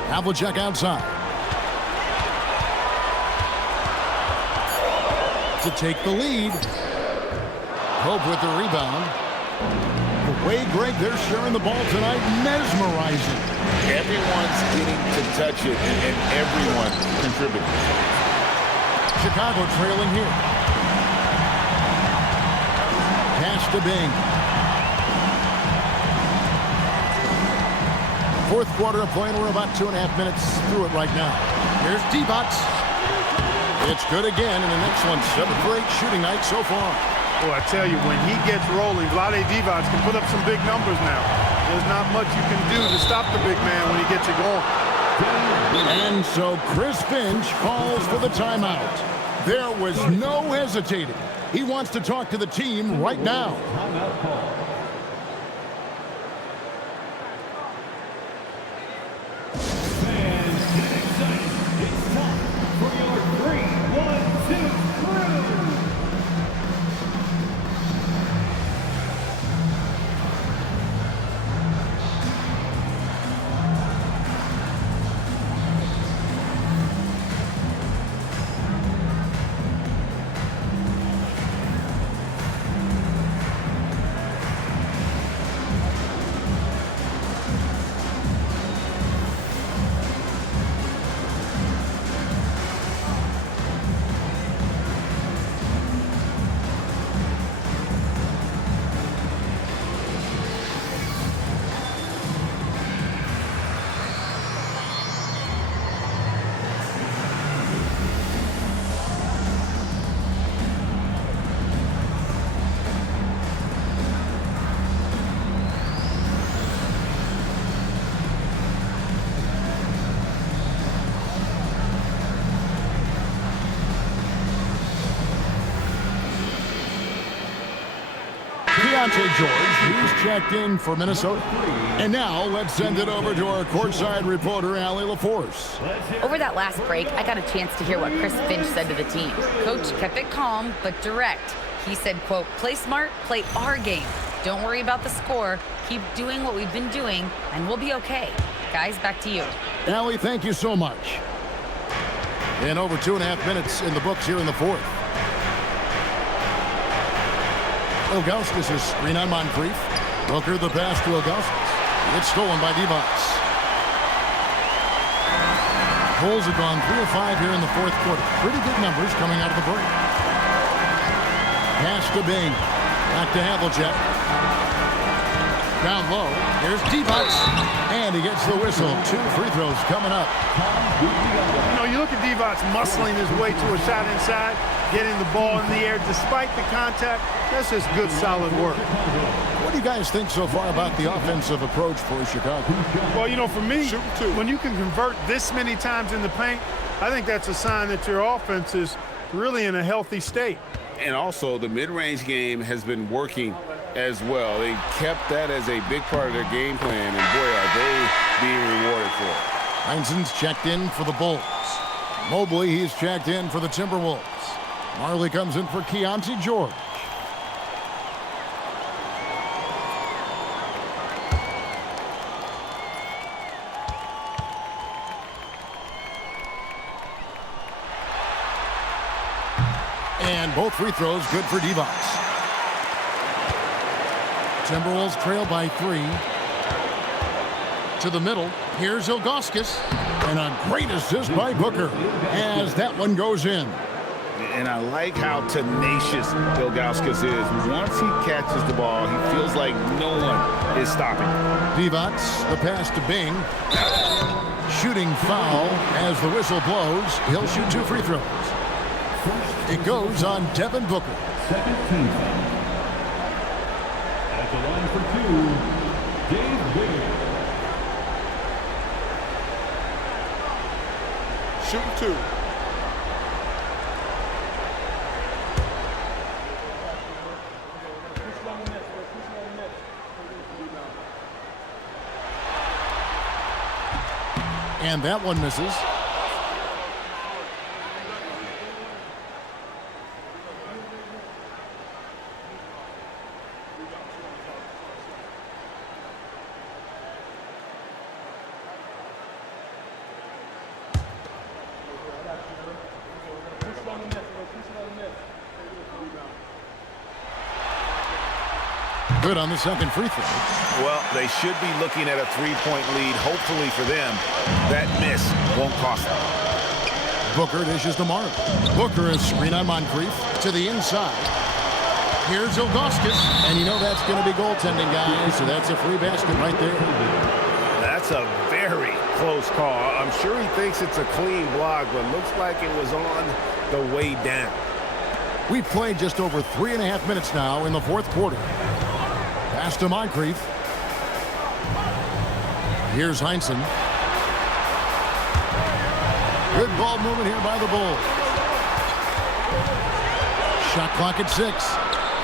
Havlicek outside. To take the lead. Pope with the rebound. The way, Greg, they're sharing the ball tonight, mesmerizing. Everyone's getting to touch it, and everyone contributing. Chicago trailing here. Pass to Bing. 4th quarter of play, and we're about 2.5 minutes through it right now. Here's Divac. It's good again, and an excellent 7 for 8 shooting night so far. Oh, I tell you, when he gets rolling, Vlade Divac can put up some big numbers now. There's not much you can do to stop the big man when he gets it going. And so Chris Finch calls for the timeout. There was no hesitating. He wants to talk to the team right now. Timeout call. Fans, get excited. It's time for your 3-1-2 crew. Keyonte George, he's checked in for Minnesota. And now let's send it over to our courtside reporter, Allie LaForce. Over that last break, I got a chance to hear what Chris Finch said to the team. Coach kept it calm but direct. He said, quote, play smart, play our game. Don't worry about the score. Keep doing what we've been doing, and we'll be okay. Guys, back to you. Allie, thank you so much. And over 2.5 minutes in the books here in the fourth. Ilgauskas is screen on Moncrief. Booker the pass to Ilgauskas. It's stolen by Divac. Bulls have gone 3 of 5 here in the fourth quarter. Pretty good numbers coming out of the break. Pass to Bing. Back to Havlicek. Down low. Here's Divac. And he gets the whistle. 2 free throws coming up. You know, you look at Divac muscling his way to a shot inside, getting the ball in the air despite the contact. That's just good, solid work. What do you guys think so far about the offensive approach for Chicago? Well, you know, for me, when you can convert this many times in the paint, I think that's a sign that your offense is really in a healthy state. And also, the mid-range game has been working as well. They kept that as a big part of their game plan, and boy, are they being rewarded for it. Heinzen's checked in for the Bulls. Mobley, he's checked in for the Timberwolves. Majerle comes in for Keyonte George. And both free throws good for Divac. Timberwolves trail by 3. To the middle. Here's Ilgauskas. And a great assist by Booker as that one goes in. And I like how tenacious Ilgauskas is. Once he catches the ball, he feels like no one is stopping. Divac, the pass to Bing. Shooting foul as the whistle blows. He'll shoot 2 free throws. It goes on Devin Booker. Second team foul. At the line for 2, Dave Bing. Shooting 2. And that one misses. Good on the second free throw. Well, they should be looking at a 3-point lead. Hopefully for them, that miss won't cost them. Booker dishes to Mark. Booker is screen on Moncrief to the inside. Here's Ilgauskas, and you know that's going to be goaltending, guys, so that's a free basket right there. That's a very close call. I'm sure he thinks it's a clean block, but looks like it was on the way down. We've played just over 3.5 minutes now in the fourth quarter. Pass to Moncrief. Here's Heinzen. Good ball movement here by the Bulls. Shot clock at 6.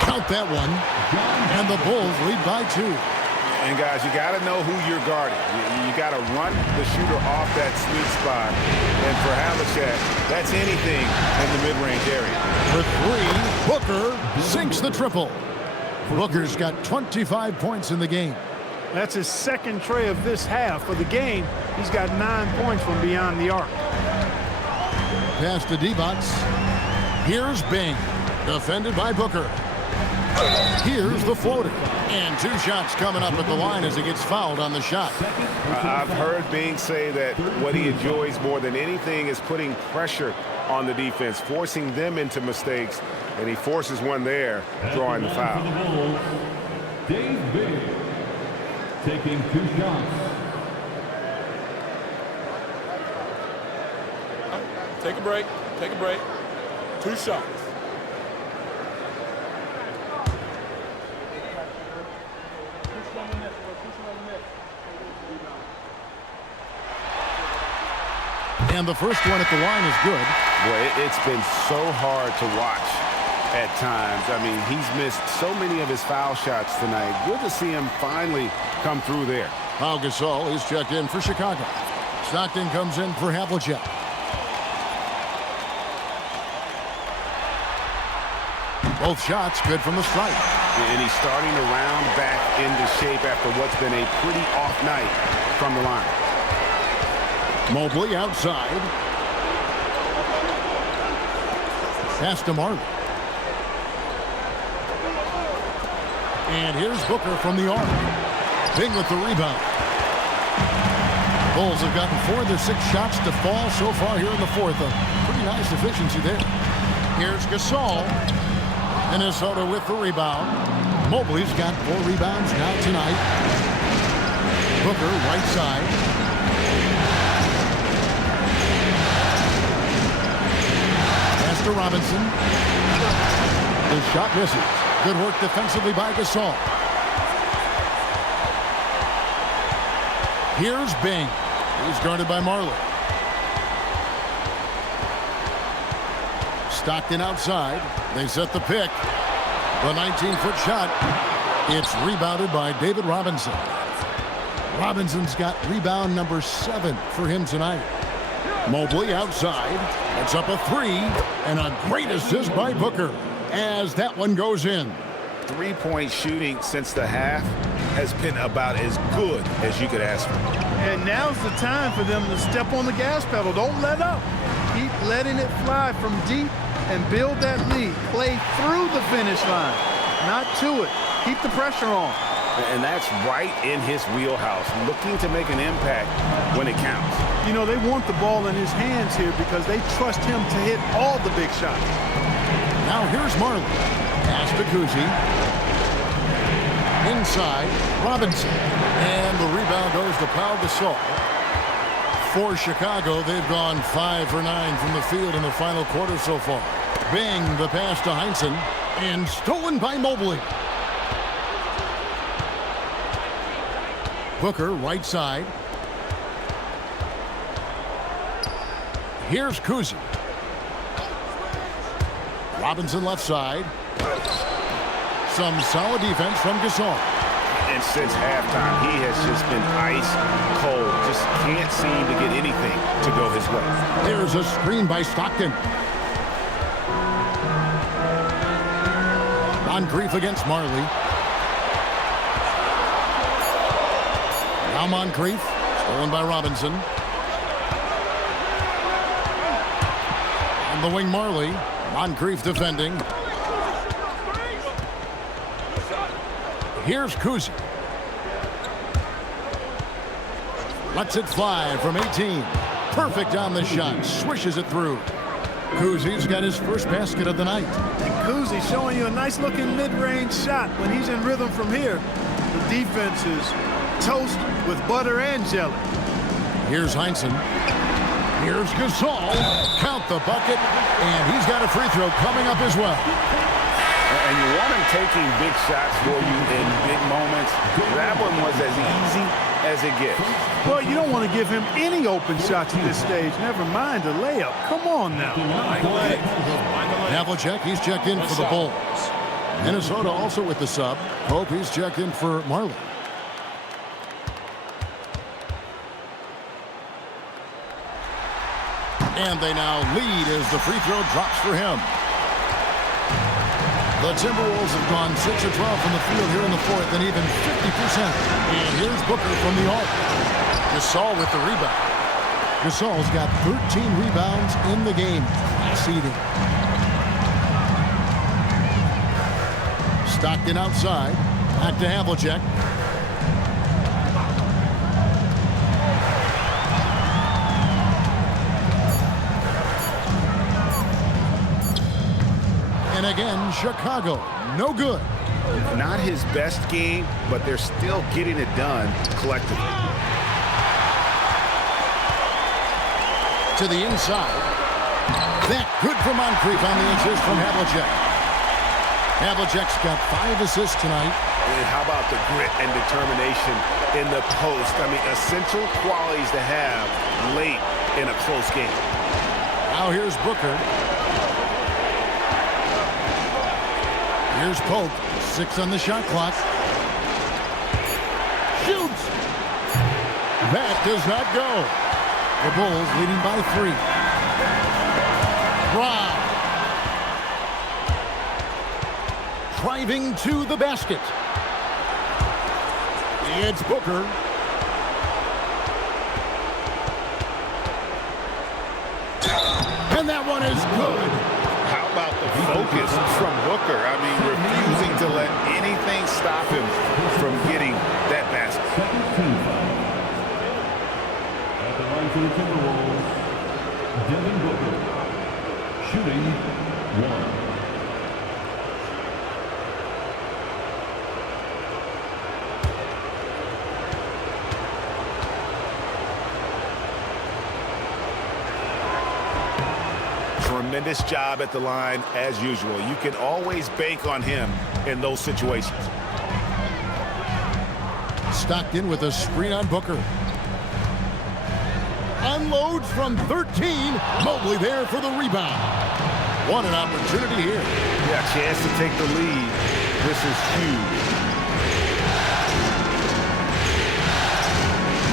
Count that one. And the Bulls lead by 2. And guys, you got to know who you're guarding. You got to run the shooter off that sweet spot. And for Havlicek, that's anything in the mid-range area. For 3, Booker sinks the triple. Booker's got 25 points in the game. That's his second tray of this half of the game. He's got 9 points from beyond the arc. Pass to Divac. Here's Bing. Defended by Booker. Here's the floater. And 2 shots coming up at the line as he gets fouled on the shot. I've heard Bing say that what he enjoys more than anything is putting pressure on the defense, forcing them into mistakes, and he forces one there, drawing the foul. Dave Bing taking 2 shots. Take a break. Take a break. 2 shots. And the first one at the line is good. Boy, it's been so hard to watch at times. I mean, he's missed so many of his foul shots tonight. Good to see him finally come through there. Pau Gasol is checked in for Chicago. Stockton comes in for Havlicek. Both shots good from the stripe. And he's starting to round back into shape after what's been a pretty off night from the line. Mobley outside. Pass to Marley. And here's Booker from the arc. Bing with the rebound. Bulls have gotten 4 of their 6 shots to fall so far here in the fourth. A pretty nice efficiency there. Here's Gasol. Minnesota with the rebound. Mobley's got 4 rebounds now tonight. Booker right side. Pass to Robinson. His shot misses. Good work defensively by Gasol. Here's Bing. He's guarded by Majerle. Stockton outside. They set the pick. The 19-foot shot. It's rebounded by David Robinson. Robinson's got rebound number 7 for him tonight. Mobley outside. It's up a 3. And a great assist by Booker as that one goes in. 3-point shooting since the half has been about as good as you could ask for. And now's the time for them to step on the gas pedal. Don't let up. Keep letting it fly from deep and build that lead. Play through the finish line, not to it. Keep the pressure on. And that's right in his wheelhouse, looking to make an impact when it counts. You know, they want the ball in his hands here because they trust him to hit all the big shots. Now here's Majerle. Pass to Cousy. Inside, Robinson. And the rebound goes to Pau Gasol. For Chicago, they've gone 5 for 9 from the field in the final quarter so far. Bing, the pass to Heinsohn. And stolen by Mobley. Booker, right side. Here's Cousy. Robinson left side. Some solid defense from Gasol. And since halftime, he has just been ice cold. Just can't seem to get anything to go his way. There's a screen by Stockton. Moncrief against Majerle. Now Moncrief, stolen by Robinson. On the wing, Majerle. Moncrief defending. Here's Cousy. Lets it fly from 18. Perfect on the shot. Swishes it through. Cousy's got his first basket of the night. And Cousy showing you a nice-looking mid-range shot when he's in rhythm from here. The defense is toast with butter and jelly. Here's Heinsohn. Here's Gasol. Count the bucket. And he's got a free throw coming up as well. And you want him taking big shots for you in big moments. That one was as easy as it gets. Well, you don't want to give him any open shots at this stage. Never mind a layup. Come on now. Havlicek, he's checked in for the Bulls. Minnesota also with the sub. Pope, he's checked in for Majerle. And they now lead as the free throw drops for him. The Timberwolves have gone 6 of 12 from the field here in the fourth and even 50%. And here's Booker from the arc. Gasol with the rebound. Gasol's got 13 rebounds in the game. Class eating. Stockton outside. Back to Havlicek. And again, Chicago, no good. Not his best game, but they're still getting it done collectively. To the inside. That good for Moncrief on the assist from Havlicek. Havlicek's got 5 assists tonight. And how about the grit and determination in the post? I mean, essential qualities to have late in a close game. Now here's Booker. Here's Pope. 6 on the shot clock. Shoots. That does not go. The Bulls leading by 3. Brown. Driving to the basket. It's Booker. And that one is good. How about the focus from Booker? I mean, refusing to let anything stop him from getting that basket. At the line for the Timberwolves, Devin Booker, shooting 1. Tremendous job at the line as usual. You can always bank on him in those situations. Stockton with a screen on Booker. Unloads from 13. Mobley there for the rebound. What an opportunity here. Yeah, chance to take the lead. This is huge.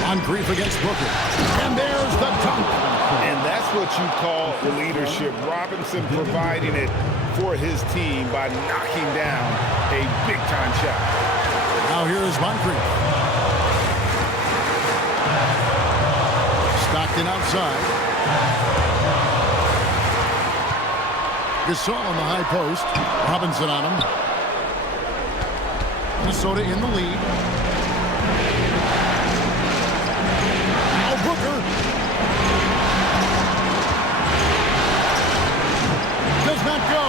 Moncrief against Booker. And there's the dunk. And that's what you call leadership. Robinson providing it for his team by knocking down a big-time shot. Now here is Moncrief. Stockton outside. Gasol on the high post. Robinson on him. Minnesota in the lead. Now Booker. Does not go.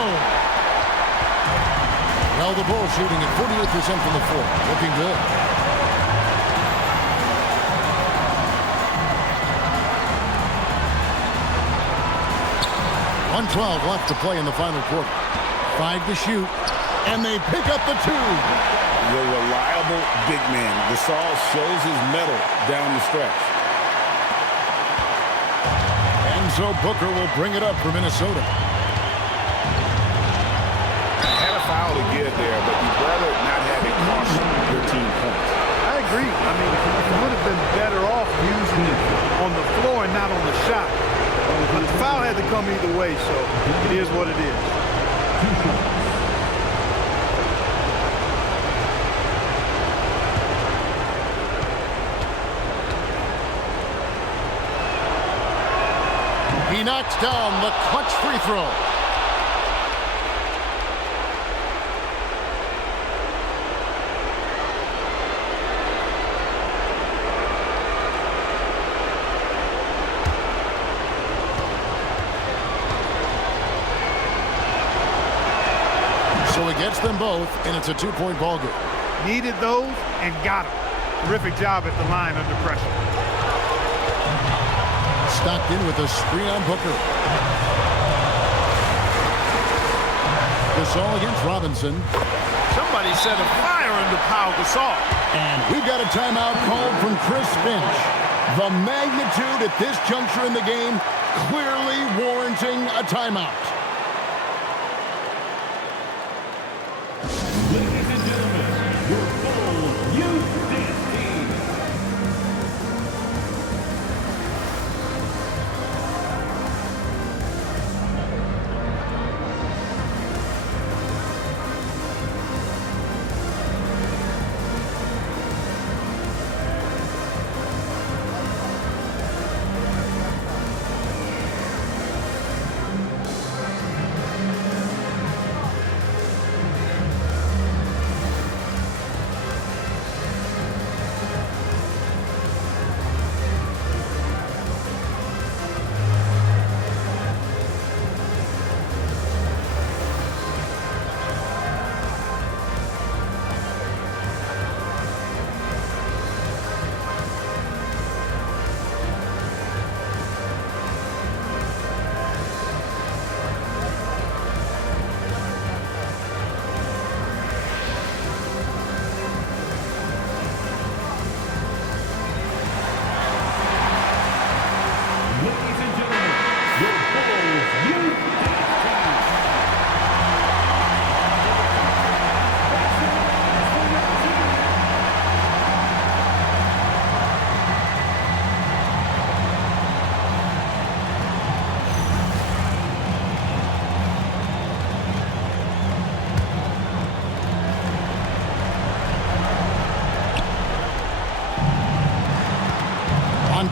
Well, the Bulls shooting at 48% from the floor. Looking good. .112 left to play in the final quarter. 5 to shoot. And they pick up the 2. The reliable big man. Gasol shows his mettle down the stretch. And so Booker will bring it up for Minnesota. Had a foul to get there, but you'd rather not have it cost your team points. I agree. I mean, you would have been better off using it on the floor and not on the shot. But the foul had to come either way, so it is what it is. He knocks down the clutch free throw. So he gets them both, and it's a 2-point ball game. Needed those and got them. Terrific job at the line under pressure. Stockton with a screen on Booker. Gasol against Robinson. Somebody set a fire under Pau Gasol. And we've got a timeout called from Chris Finch. The magnitude at this juncture in the game clearly warranting a timeout. Ladies and gentlemen, your full youth dance team.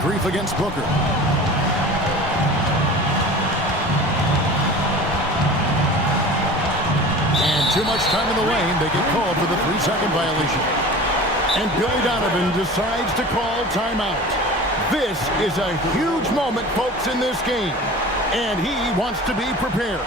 grief against Booker. And too much time in the lane. They get called for the 3-second violation. And Billy Donovan decides to call timeout. This is a huge moment, folks, in this game. And he wants to be prepared.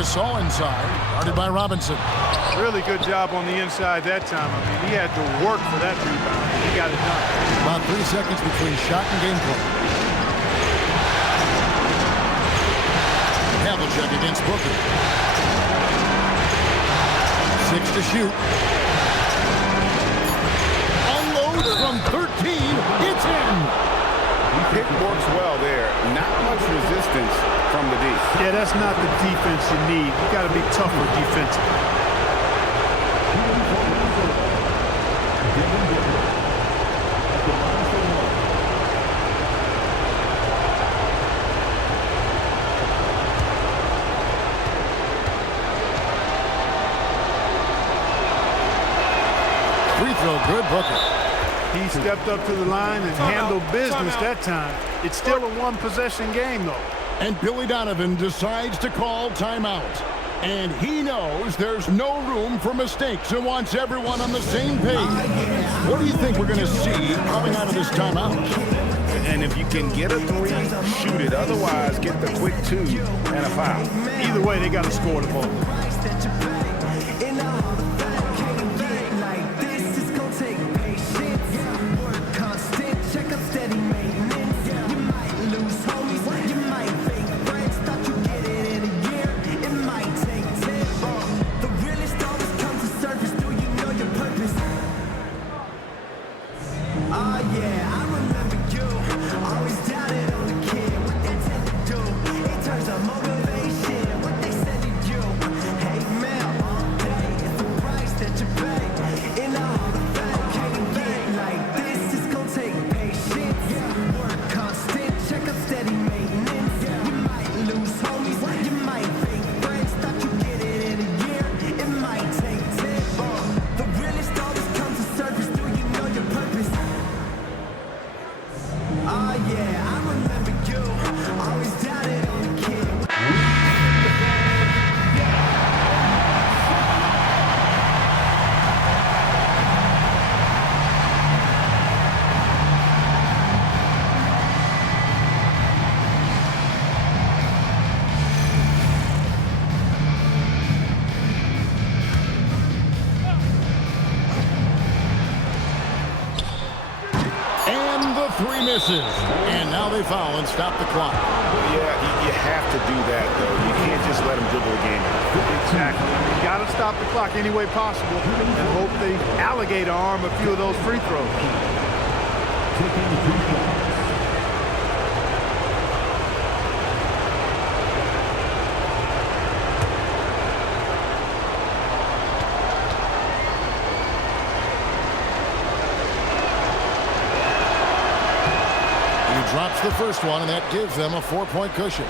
Gasol inside, guarded by Robinson. Really good job on the inside that time. I mean, he had to work for that rebound. He got it done. About 3 seconds between shot and gameplay. Havlicek against Booker. 6 to shoot. Unloads from 13. It's in. Pick works well there. Not much resistance from the D. Yeah, that's not the defense you need. You got to be tougher defensively. Free throw good, Booker. He stepped up to the line and handled business that time. It's still a one-possession game, though. And Billy Donovan decides to call timeout. And he knows there's no room for mistakes and wants everyone on the same page. What do you think we're going to see coming out of this timeout? And if you can get a 3, shoot it. Otherwise, get the quick 2 and a foul. Either way, they got to score the ball. Misses. And now they foul and stop the clock. Yeah, you have to do that, though. You can't just let them dribble the game. Exactly. You got to stop the clock any way possible and hope they alligator arm a few of those free throws. hits the first one, and that gives them a 4-point cushion.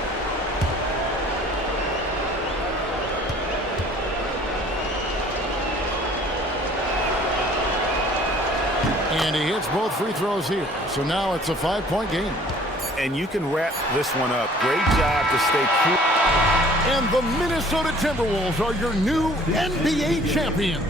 And he hits both free throws here. So now it's a 5-point game. And you can wrap this one up. Great job to stay cool. And the Minnesota Timberwolves are your new NBA champions.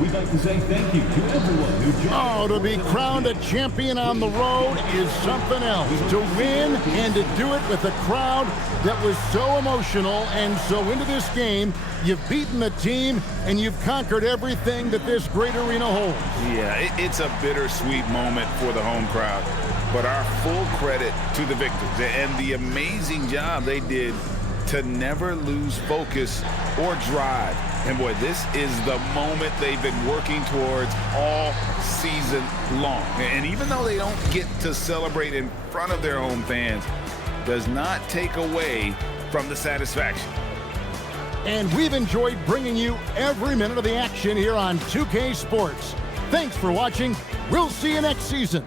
We'd like to say thank you to everyone who joined. Oh, to be crowned a champion on the road is something else. To win and to do it with a crowd that was so emotional and so into this game, you've beaten the team and you've conquered everything that this great arena holds. Yeah, it's a bittersweet moment for the home crowd, but our full credit to the victors and the amazing job they did to never lose focus or drive. And boy, this is the moment they've been working towards all season long. And even though they don't get to celebrate in front of their home fans, does not take away from the satisfaction. And we've enjoyed bringing you every minute of the action here on 2K Sports. Thanks for watching. We'll see you next season.